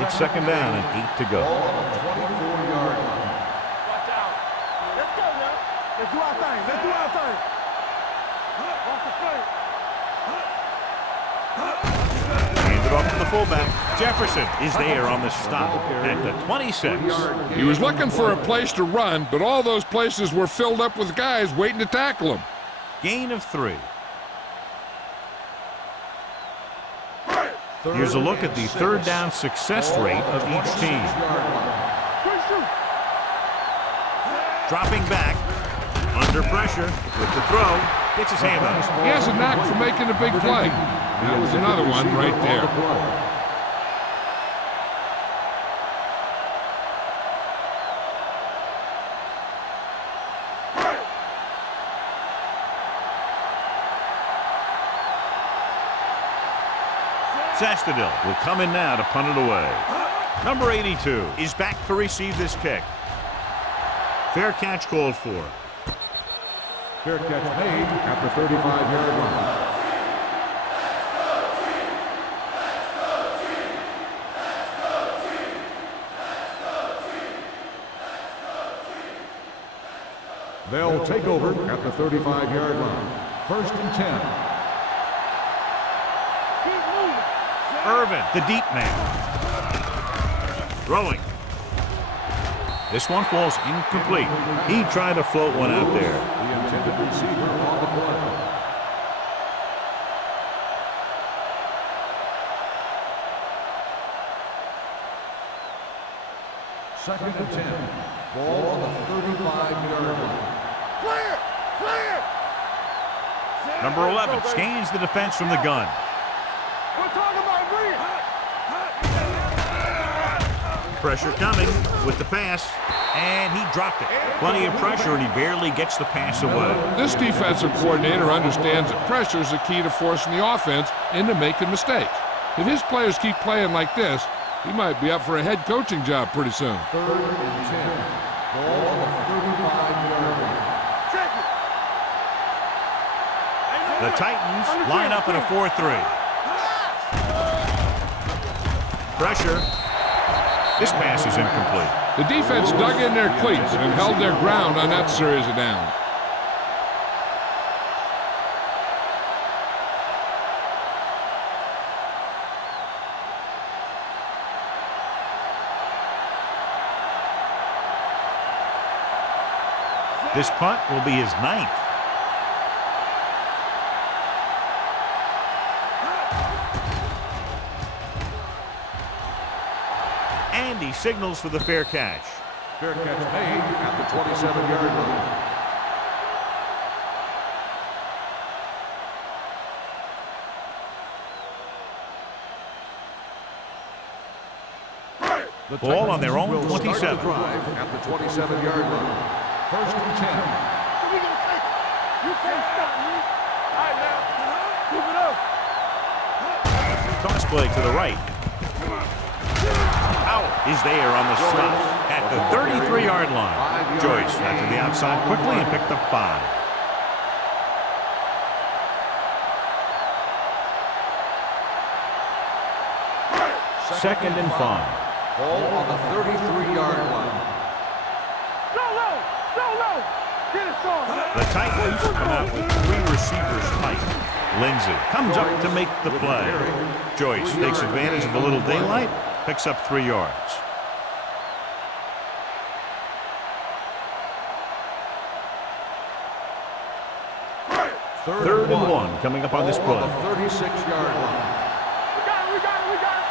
It's second down and 8 to go. Ball on the 24-yard line. Watch out. Let's go now. Let's do our thing. Let's do our thing. Off the plate. Hand it off to the fullback. Jefferson is there on the stop at the 26. He was looking for a place to run, but all those places were filled up with guys waiting to tackle him. Gain of 3. Here's a look at the third down success rate of each team. Dropping back, under pressure, with the throw, gets his hand on it. He has a knack for making a big play. That was another one right there. Sestadil will come in now to punt it away. Number 82 is back to receive this kick. Fair catch called for. Fair catch made at the 35-yard line. They'll take over at the 35-yard line. 1st and 10. Irvin, the deep man. Throwing. This one falls incomplete. He tried to float one out there. The intended receiver on the play. Second and 10. Ball on the 35-yard line. Clear! Clear! Number 11 scans the defense from the gun. We're talking about green! Pressure coming with the pass, and he dropped it. Plenty of pressure, and he barely gets the pass away. This defensive coordinator understands that pressure is the key to forcing the offense into making mistakes. If his players keep playing like this, he might be up for a head coaching job pretty soon. 3rd and 10. Ball on the 35-yard line. Check it! The Titans line up in a 4-3. Pressure. This pass is incomplete. The defense dug in their cleats and held their ground on that series of downs. This punt will be his 9th. And he signals for the fair catch. Fair catch made at the 27-yard line. The Ball on their own will 27. start the drive at the 27-yard line. 1st and 10. So we gonna take it. You can't stop me. All right, now. Keep it up. Cross play to the right. Out is there on the stop at the 33-yard line. Joyce got to the outside quickly and picked up 5. Second and 5. Ball on the 33-yard line. So low. So low. Get it, Sean. The Titans come out with 3 receivers tight. Lindsey comes up to make the play. Joyce takes advantage of a little daylight, picks up 3 yards. Third and 1 coming up on this play. On the 36-yard line. We got it. We got it. We got it.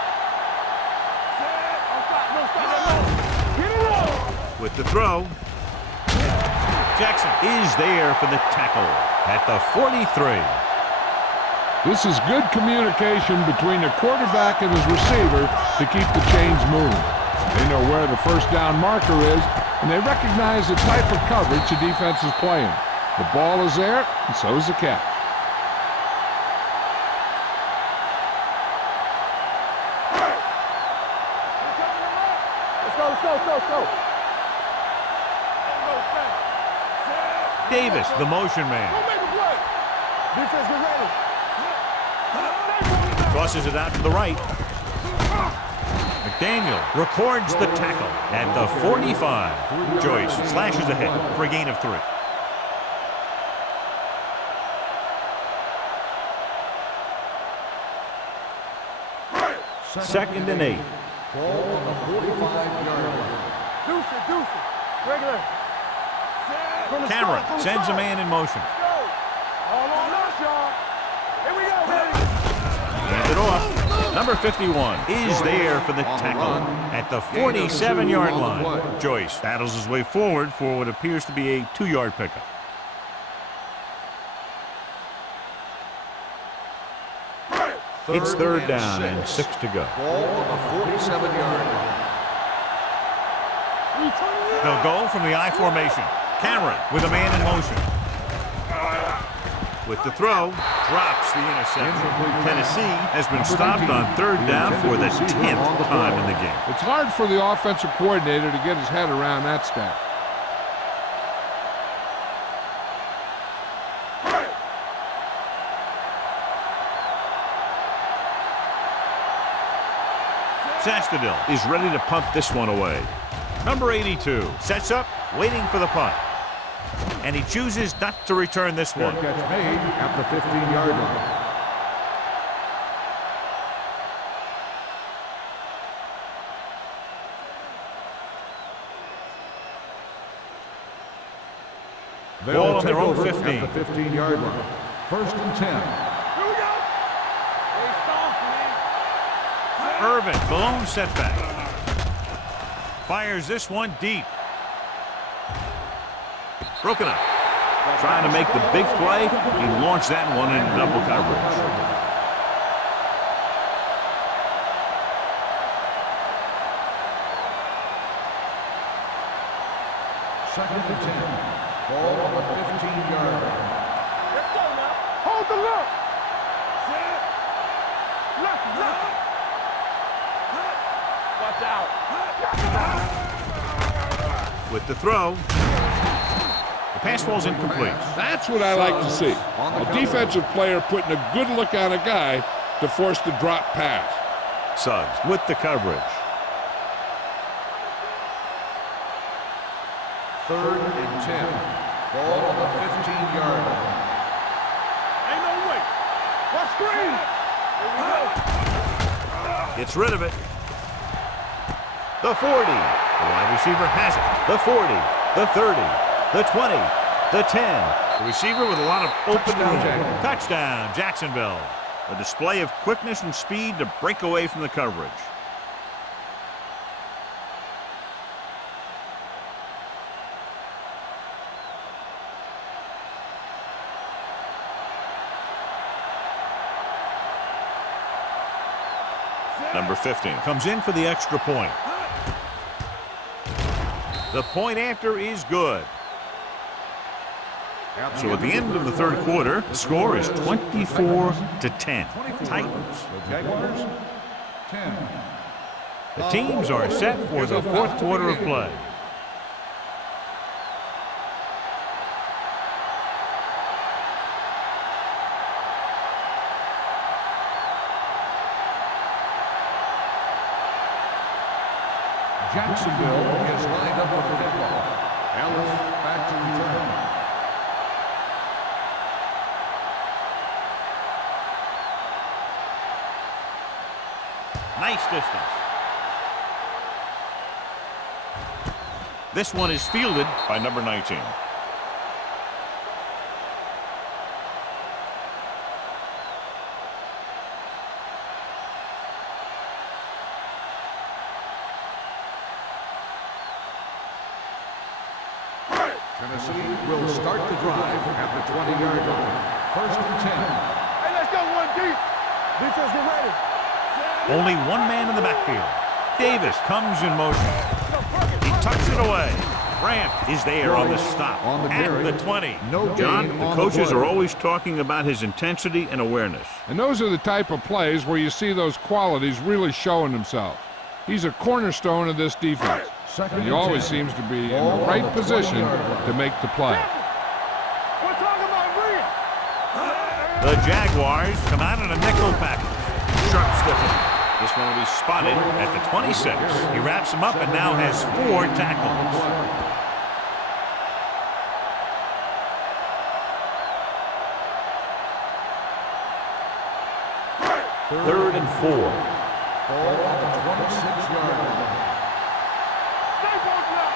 Don't stop. Don't stop. Get it up. With the throw, Jackson is there for the tackle at the 43. This is good communication between the quarterback and his receiver to keep the chains moving. They know where the first down marker is, and they recognize the type of coverage the defense is playing. The ball is there, and so is the catch. Let's go. Let's go. Let's go. Let's go. Davis, the motion Go man, make a play. Defense, get ready. tosses it out to the right. McDaniel records the tackle at the 45. Joyce slashes ahead for a gain of 3. Second and 8. Ball on the 45-yard line. Deuce it. Deuce it. Regular. From the Cameron start, from the sends a start. man in motion. Let's go. All on us, y'all. Here we go, baby. Hands it off. Number 51 is there for the tackle at the 47-yard line. Joyce battles his way forward for what appears to be a 2-yard pickup. It's third down and 6 to go. Ball on the 47-yard line. They'll go from the I formation. Cameron with a man in motion. With the throw, drops the interception. Tennessee has been stopped on third down for the 10th time in the game. It's hard for the offensive coordinator to get his head around that stat. Sastadil is ready to punt this one away. Number 82 sets up, waiting for the punt. And he chooses not to return this one. Catch made at the 15-yard line. Ball on their own 15. At the 15-yard line. First and 10. Here we go. Hey, soft, man. Irvin, balloon setback. Fires this one deep. Broken up. Trying to make the big play. He launched that one into double coverage. Second and 10. Ball on the 15-yard line. Let's go now. Hold the look. Set. Left. Watch out. With the throw. The pass ball's incomplete. That's what I like to see. A defensive player putting a good look on a guy to force the drop pass. Suggs with the coverage. Third and 10. Ball on the 15-yard line. Ain't no way. Watch screen. Here we go. Gets rid of it. The 40. The wide receiver has it. The 40. The 30. The 20. The 10. The receiver with a lot of open room. Touchdown, Jacksonville. A display of quickness and speed to break away from the coverage. Number 15 comes in for the extra point. The point after is good. So at the end of the third quarter, the score is 24-10. Titans. The Jaguars, 10. The teams are set for the fourth quarter of play. Jacksonville is lined up for the kickoff. Ellis back to return. Nice distance. This one is fielded by number 19. Tennessee will start the drive at the 20-yard line. First and 10. Hey, let's go one deep. Defense, get ready. Only one man in the backfield. Davis comes in motion. He tucks it away. Grant is there on the stop On the at carry. the 20. No John, gain the on the coaches play. are always talking about his intensity and awareness. And those are the type of plays where you see those qualities really showing themselves. He's a cornerstone of this defense. Second And he and always 10. seems to be in Ball the on right the position 20-yard line. to make the play. We're talking about real. The Jaguars come out in a nickel package. Sharp stiffing. This one will be spotted at the 26. He wraps him up and now has 4 tackles. Third and 4. Ball on the 26-yard line. Stay on block.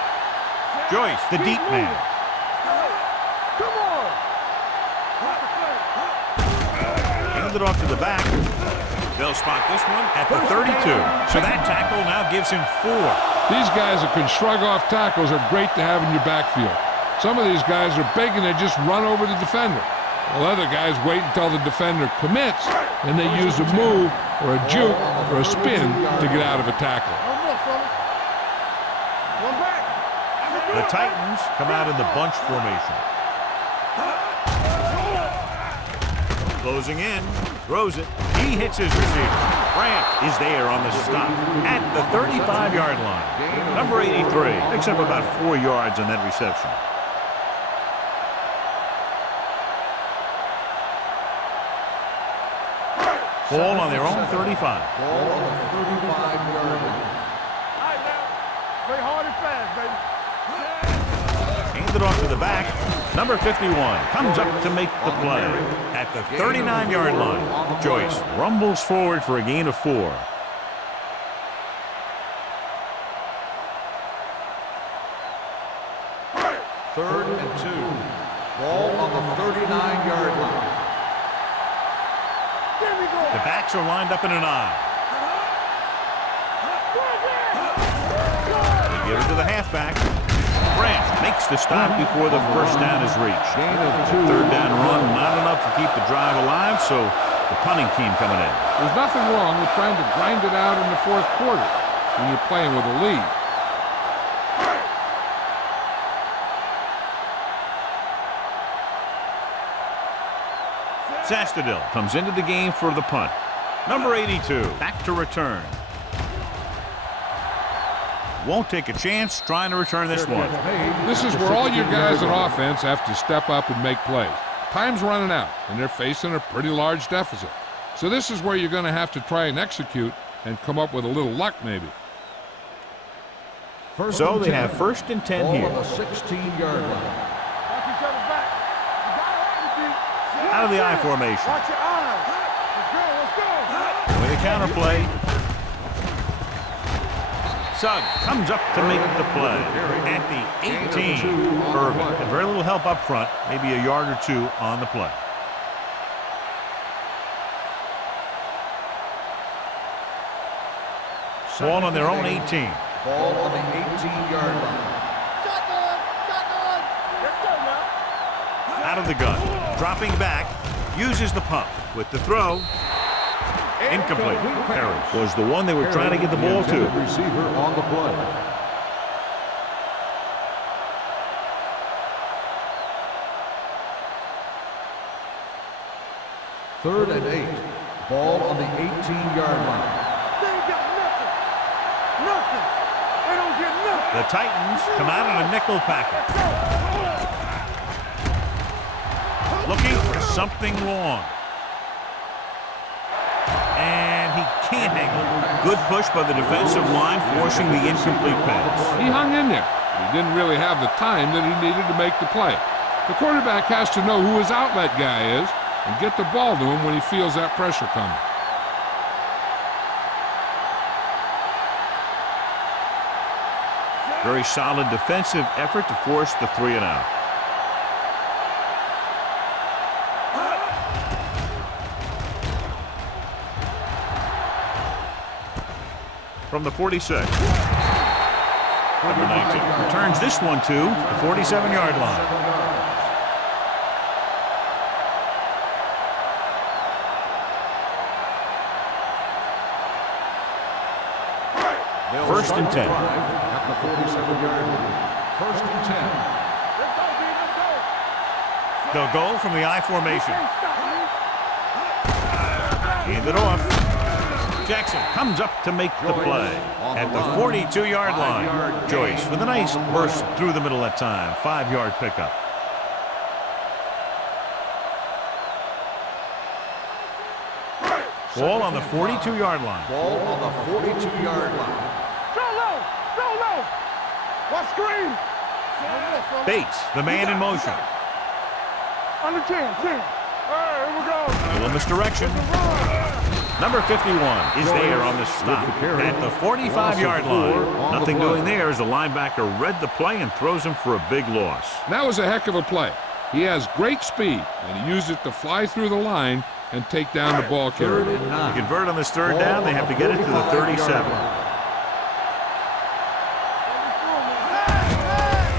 Joyce, the deep man. Come on. Handed off to the back. They'll spot this one at the 32. So that tackle now gives him 4. These guys that can shrug off tackles are great to have in your backfield. Some of these guys are big and they just run over the defender. While other guys wait until the defender commits and they use a move or a juke or a spin to get out of a tackle. One more, fella. One back. The Titans come out in the bunch formation. Closing in. Throws it. He hits his receiver. Grant is there on the stop at the 35-yard line. Number 83 picks up about 4 yards on that reception. Ball on their own 35. Ball on the 35-yard line. All right, now. Play hard and fast, baby. Handed off to the back. Number 51 comes up to make the play at the 39-yard line. Joyce rumbles forward for a gain of 4. Third and 2. Ball on the 39-yard line. There we go. The backs are lined up in an I. They give it to the halfback. Grant makes the stop before the first down is reached. Gain of 2. Third down run, not enough to keep the drive alive, so the punting team coming in. There's nothing wrong with trying to grind it out in the fourth quarter when you're playing with a lead. Sastadil comes into the game for the punt. Number 82 back to return. Won't take a chance trying to return this one. This is where all your guys on offense have to step up and make plays. Time's running out, and they're facing a pretty large deficit. So this is where you're going to have to try and execute and come up with a little luck maybe. So they have first and 10 Ball here. on the 16-yard line. Watch each other back. You got it, Andy. Out of the I formation. Watch your eyes. Let's go. With a counterplay. Sugg comes up to make the play at the 18. Irvin had very little help up front, maybe a yard or 2 on the play. Ball on their own 18. Ball on the 18-yard line. Shotgun. Shotgun. Let's go now. Out of the gun. Dropping back. Uses the pump. With the throw. Incomplete. Harris was the one they were trying to get the ball to. Receiver on the play. Third and 8. Ball on the 18-yard line. They ain't got nothing. Nothing. They don't get nothing. The Titans come out in a nickel package. Looking for something long. And he can't hang on. Good push by the defensive line, forcing the incomplete pass. He hung in there. He didn't really have the time that he needed to make the play. The quarterback has to know who his outlet guy is and get the ball to him when he feels that pressure coming. Very solid defensive effort to force the 3 and out. From the 46. Number 19 returns this one to the 47-yard line. First and 10. At the 47-yard line. First and 10. Let's go, B. Let's go. They'll go from the I formation. Can't stop me. Hand it off. Jackson comes up to make the play at the 42-yard line. Joyce with a nice burst through the middle that time. 5-yard pickup. Ball on the 42-yard line. Ball on the 42-yard line. Solo. Solo. What screen? Bates, the man in motion. Under 10. 10. All right, here we go. Little misdirection. Number 51 is there on the stop at the 45-yard line. Nothing doing there as the linebacker read the play and throws him for a big loss. That was a heck of a play. He has great speed, and he used it to fly through the line and take down the ball carrier. Third and 9. To convert on this third down, they have to get it to the 37.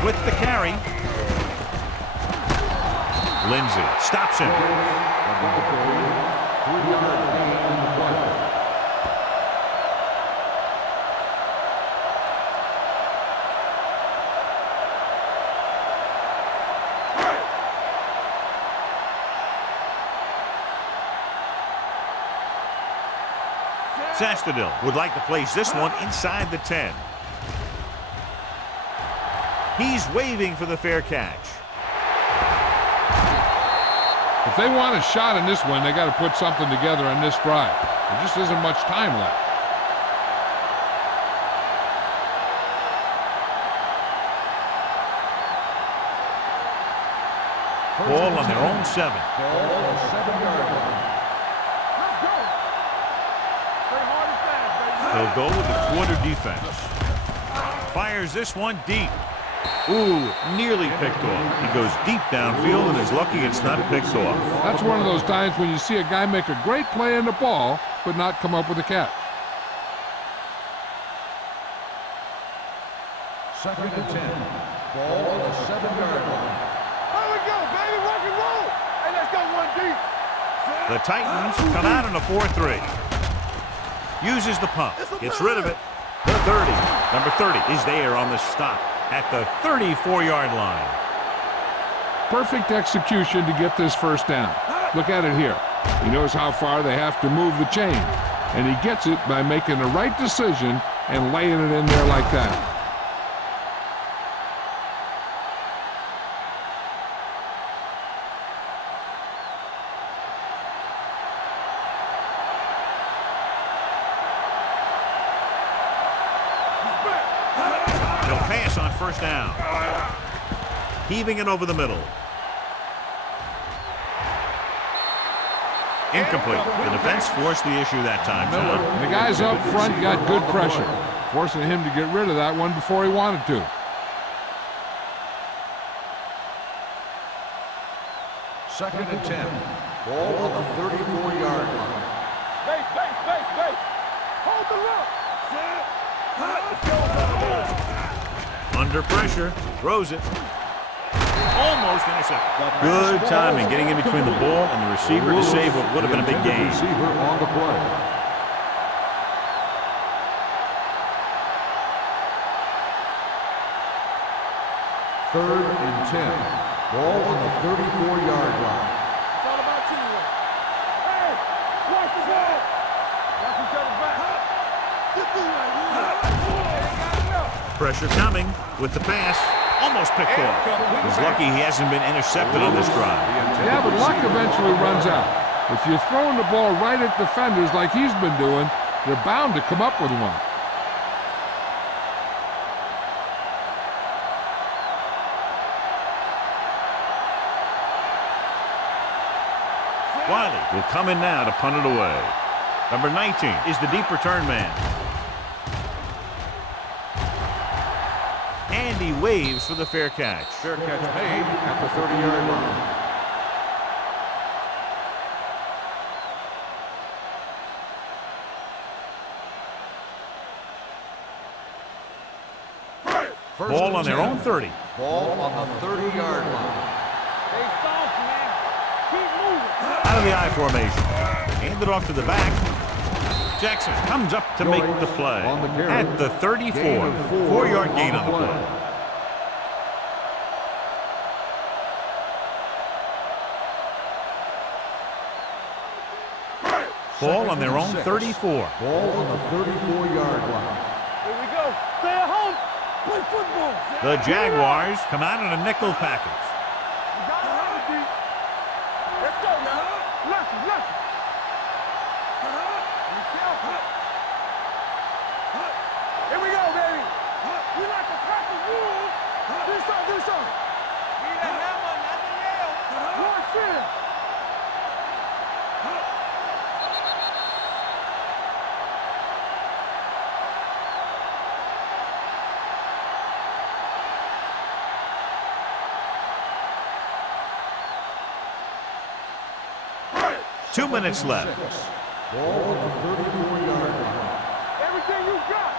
With the carry, Lindsey stops him. 3-yard gain in the play. Sastadil would like to place this one inside the 10. He's waving for the fair catch. If they want a shot in this one, they got to put something together on this drive. There just isn't much time left. Ball on their own 7. Ball on the 7-yard line. Let's go. Play hard and fast, baby. They'll go with the quarter defense. Fires this one deep. Ooh, nearly picked off. He goes deep downfield and is lucky it's not picked off. That's one of those times when you see a guy make a great play on the ball, but not come up with a catch. 2nd and 10. Ball on the 7-yard line. Here we go, baby. Rock and roll. Hey, let's go one deep. The Titans come out in a 4-3. Uses the pump. Gets rid of it. The 30. Number 30 is there on the stop at the 34-yard line. Perfect execution to get this first down. Look at it here. He knows how far they have to move the chain, and he gets it by making the right decision and laying it in there like that. He'll pass on first down. Heaving it over the middle. Incomplete. The defense forced the issue that time. The guys up front got good pressure, forcing him to get rid of that one before he wanted to. 2nd and 10. Ball on the 34-yard line. Base, base, base, base. Hold the look. Under pressure. Throws it. Almost intercepted. Good timing getting in between the ball and the receiver to save what would have been a big gain. Receiver on the play. Third and 10. Ball on the 34-yard line. It's all about teamwork. Hey, watch the ball. Watch each other back. Get through right here. Ain't got enough. Pressure coming with the pass. Almost picked off. He's lucky he hasn't been intercepted on this drive. Yeah, but luck eventually runs out. If you're throwing the ball right at defenders like he's been doing, they're bound to come up with one. Wiley will come in now to punt it away. Number 19 is the deep return man. And he waves for the fair catch. Fair catch made at the 30-yard line. Ball on their own 30. Ball on the 30-yard line. Stay soft, man. Keep moving. Out of the I formation. Handed off to the back. Jackson comes up to make the play at the 34. 4-yard gain on the play. Ball on their own 34. Ball on the 34-yard line. Here we go. Stay at home. Play football. The Jaguars come out in a nickel package. You got it, deep. Let's go now. Listen, listen. Be careful. Here we go, baby. We like to crack the rules. Do something, do something. Be the hammer, not the nail. Launch in. Two minutes left. Ball on the 34-yard line. Everything you got.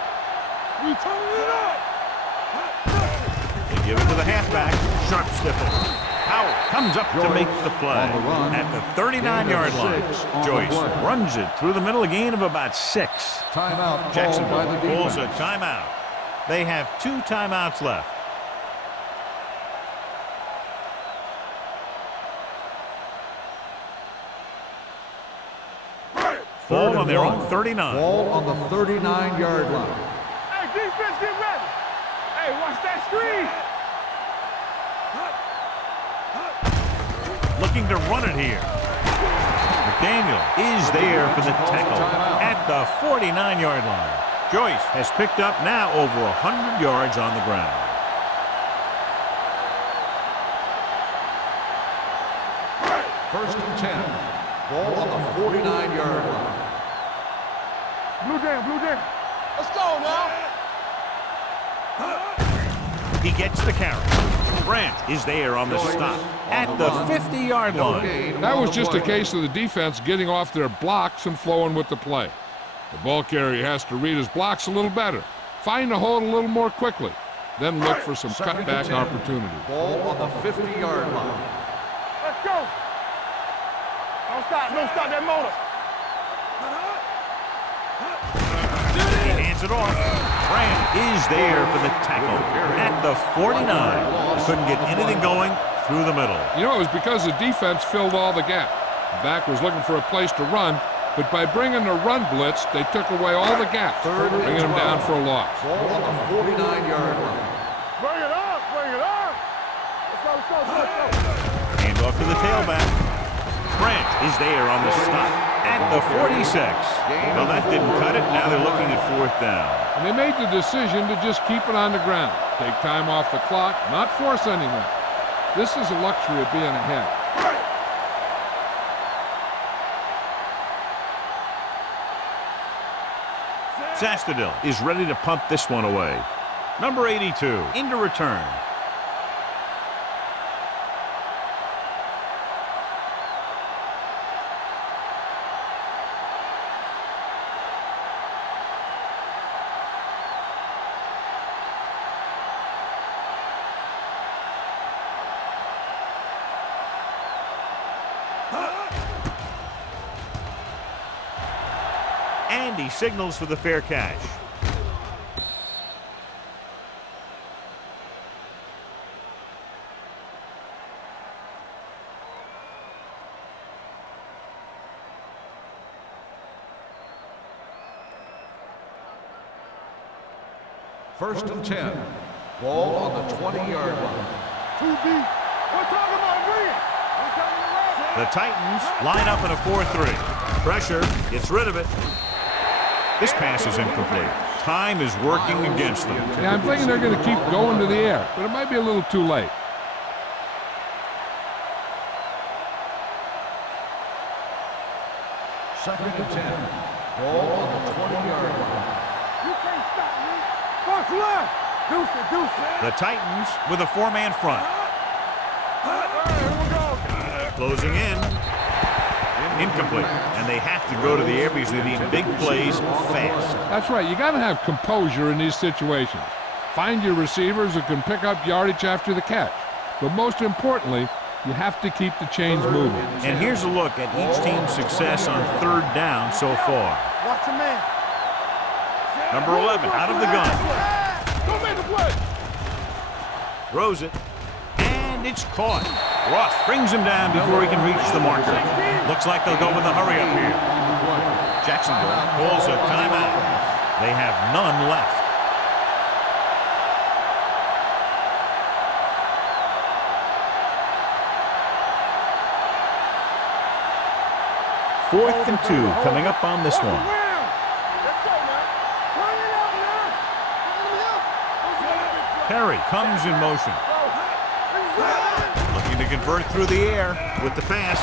We turning it up. They give it to the halfback. Sharp stiffle. Howell comes up to make the play at the 39-yard line. Joyce runs it through the middle, a gain of about 6. Timeout called by the Jacksonville pulls a defense. timeout. They have 2 timeouts left. Ball on their own 39. Ball on the 39-yard line. Hey, defense, get ready. Hey, watch that screen. Looking to run it here. McDaniel is there for the tackle at the 49-yard line. Joyce has picked up now over 100 yards on the ground. First and 10. Ball on the 49-yard line. Blue jam. Let's go now. He gets the carry. Brandt is there on the stop at the 50-yard line. That was just a case of the defense getting off their blocks and flowing with the play. The ball carrier has to read his blocks a little better, find the hole a little more quickly, then look for some cutback opportunity. Ball on the 50-yard line. Let's go. Don't stop that motor. He hands it off. Brandt is there for the tackle at the 49. Couldn't get anything going through the middle. You know, it was because the defense filled all the gap. The back was looking for a place to run, but by bringing the run blitz, they took away all the gaps, bringing them down for a loss. Ball on the 49-yard line. Bring it up. Let's go. Hand off to the tailback. Brandt is there on the stop at the 46. Well, that didn't cut it. Now they're looking at 4th down. And they made the decision to just keep it on the ground, take time off the clock, not force anything. This is a luxury of being ahead. Zastadil is ready to pump this one away. Number 82 into return. And he signals for the fair catch. First and 10. Ball on the 20-yard line. 2B. We're talking about agreeing. I'm coming around. The Titans line up in a 4-3. Pressure gets rid of it. This pass is incomplete. Time is working against them. Yeah, I'm thinking they're going to keep going to the air, but it might be a little too late. Second and 10. Ball on the 20-yard line. You can't stop me. Box left. Deuce it. The Titans with a 4-man front. Here we go. Closing in. Incomplete. And they have to go to the air because they need big plays fast. That's right. You got to have composure in these situations. Find your receivers who can pick up yardage after the catch. But most importantly, you have to keep the chains moving. And here's a look at each team's success on 3rd down so far. Watch your man. Number 11 out of the gun. Don't make the play. Throws it. And it's caught. Ross brings him down before he can reach the marker. Looks like they'll go with a hurry up here. Jacksonville calls a timeout. They have none left. Fourth and 2 coming up on this one. Let's go, man. Bring it up, man. Perry comes in motion. Looking to convert through the air with the pass.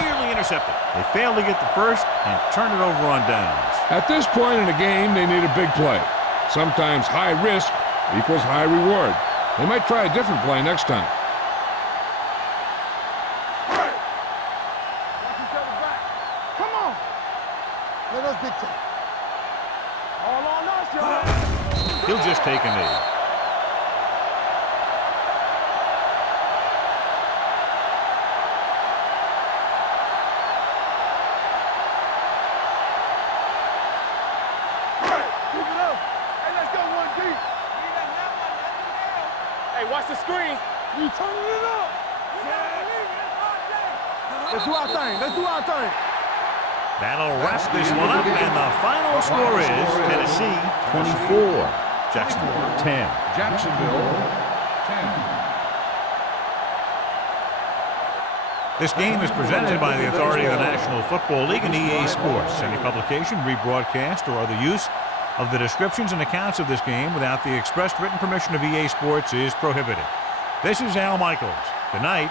Nearly intercepted. They fail to get the first and turn it over on downs. At this point in the game, they need a big play. Sometimes high risk equals high reward. They might try a different play next time. Come on. Let us dictate. All on us, y'all. He'll just take a knee. Watch the screen. You turning it up. Let's do our thing. That'll wrap this one up, and the final score is Tennessee 24, Jacksonville 10. Jacksonville 10. This game is presented by the authority of the National Football League and EA Sports. Any publication, rebroadcast, or other use of the descriptions and accounts of this game without the expressed written permission of EA Sports is prohibited. This is Al Michaels. Good night.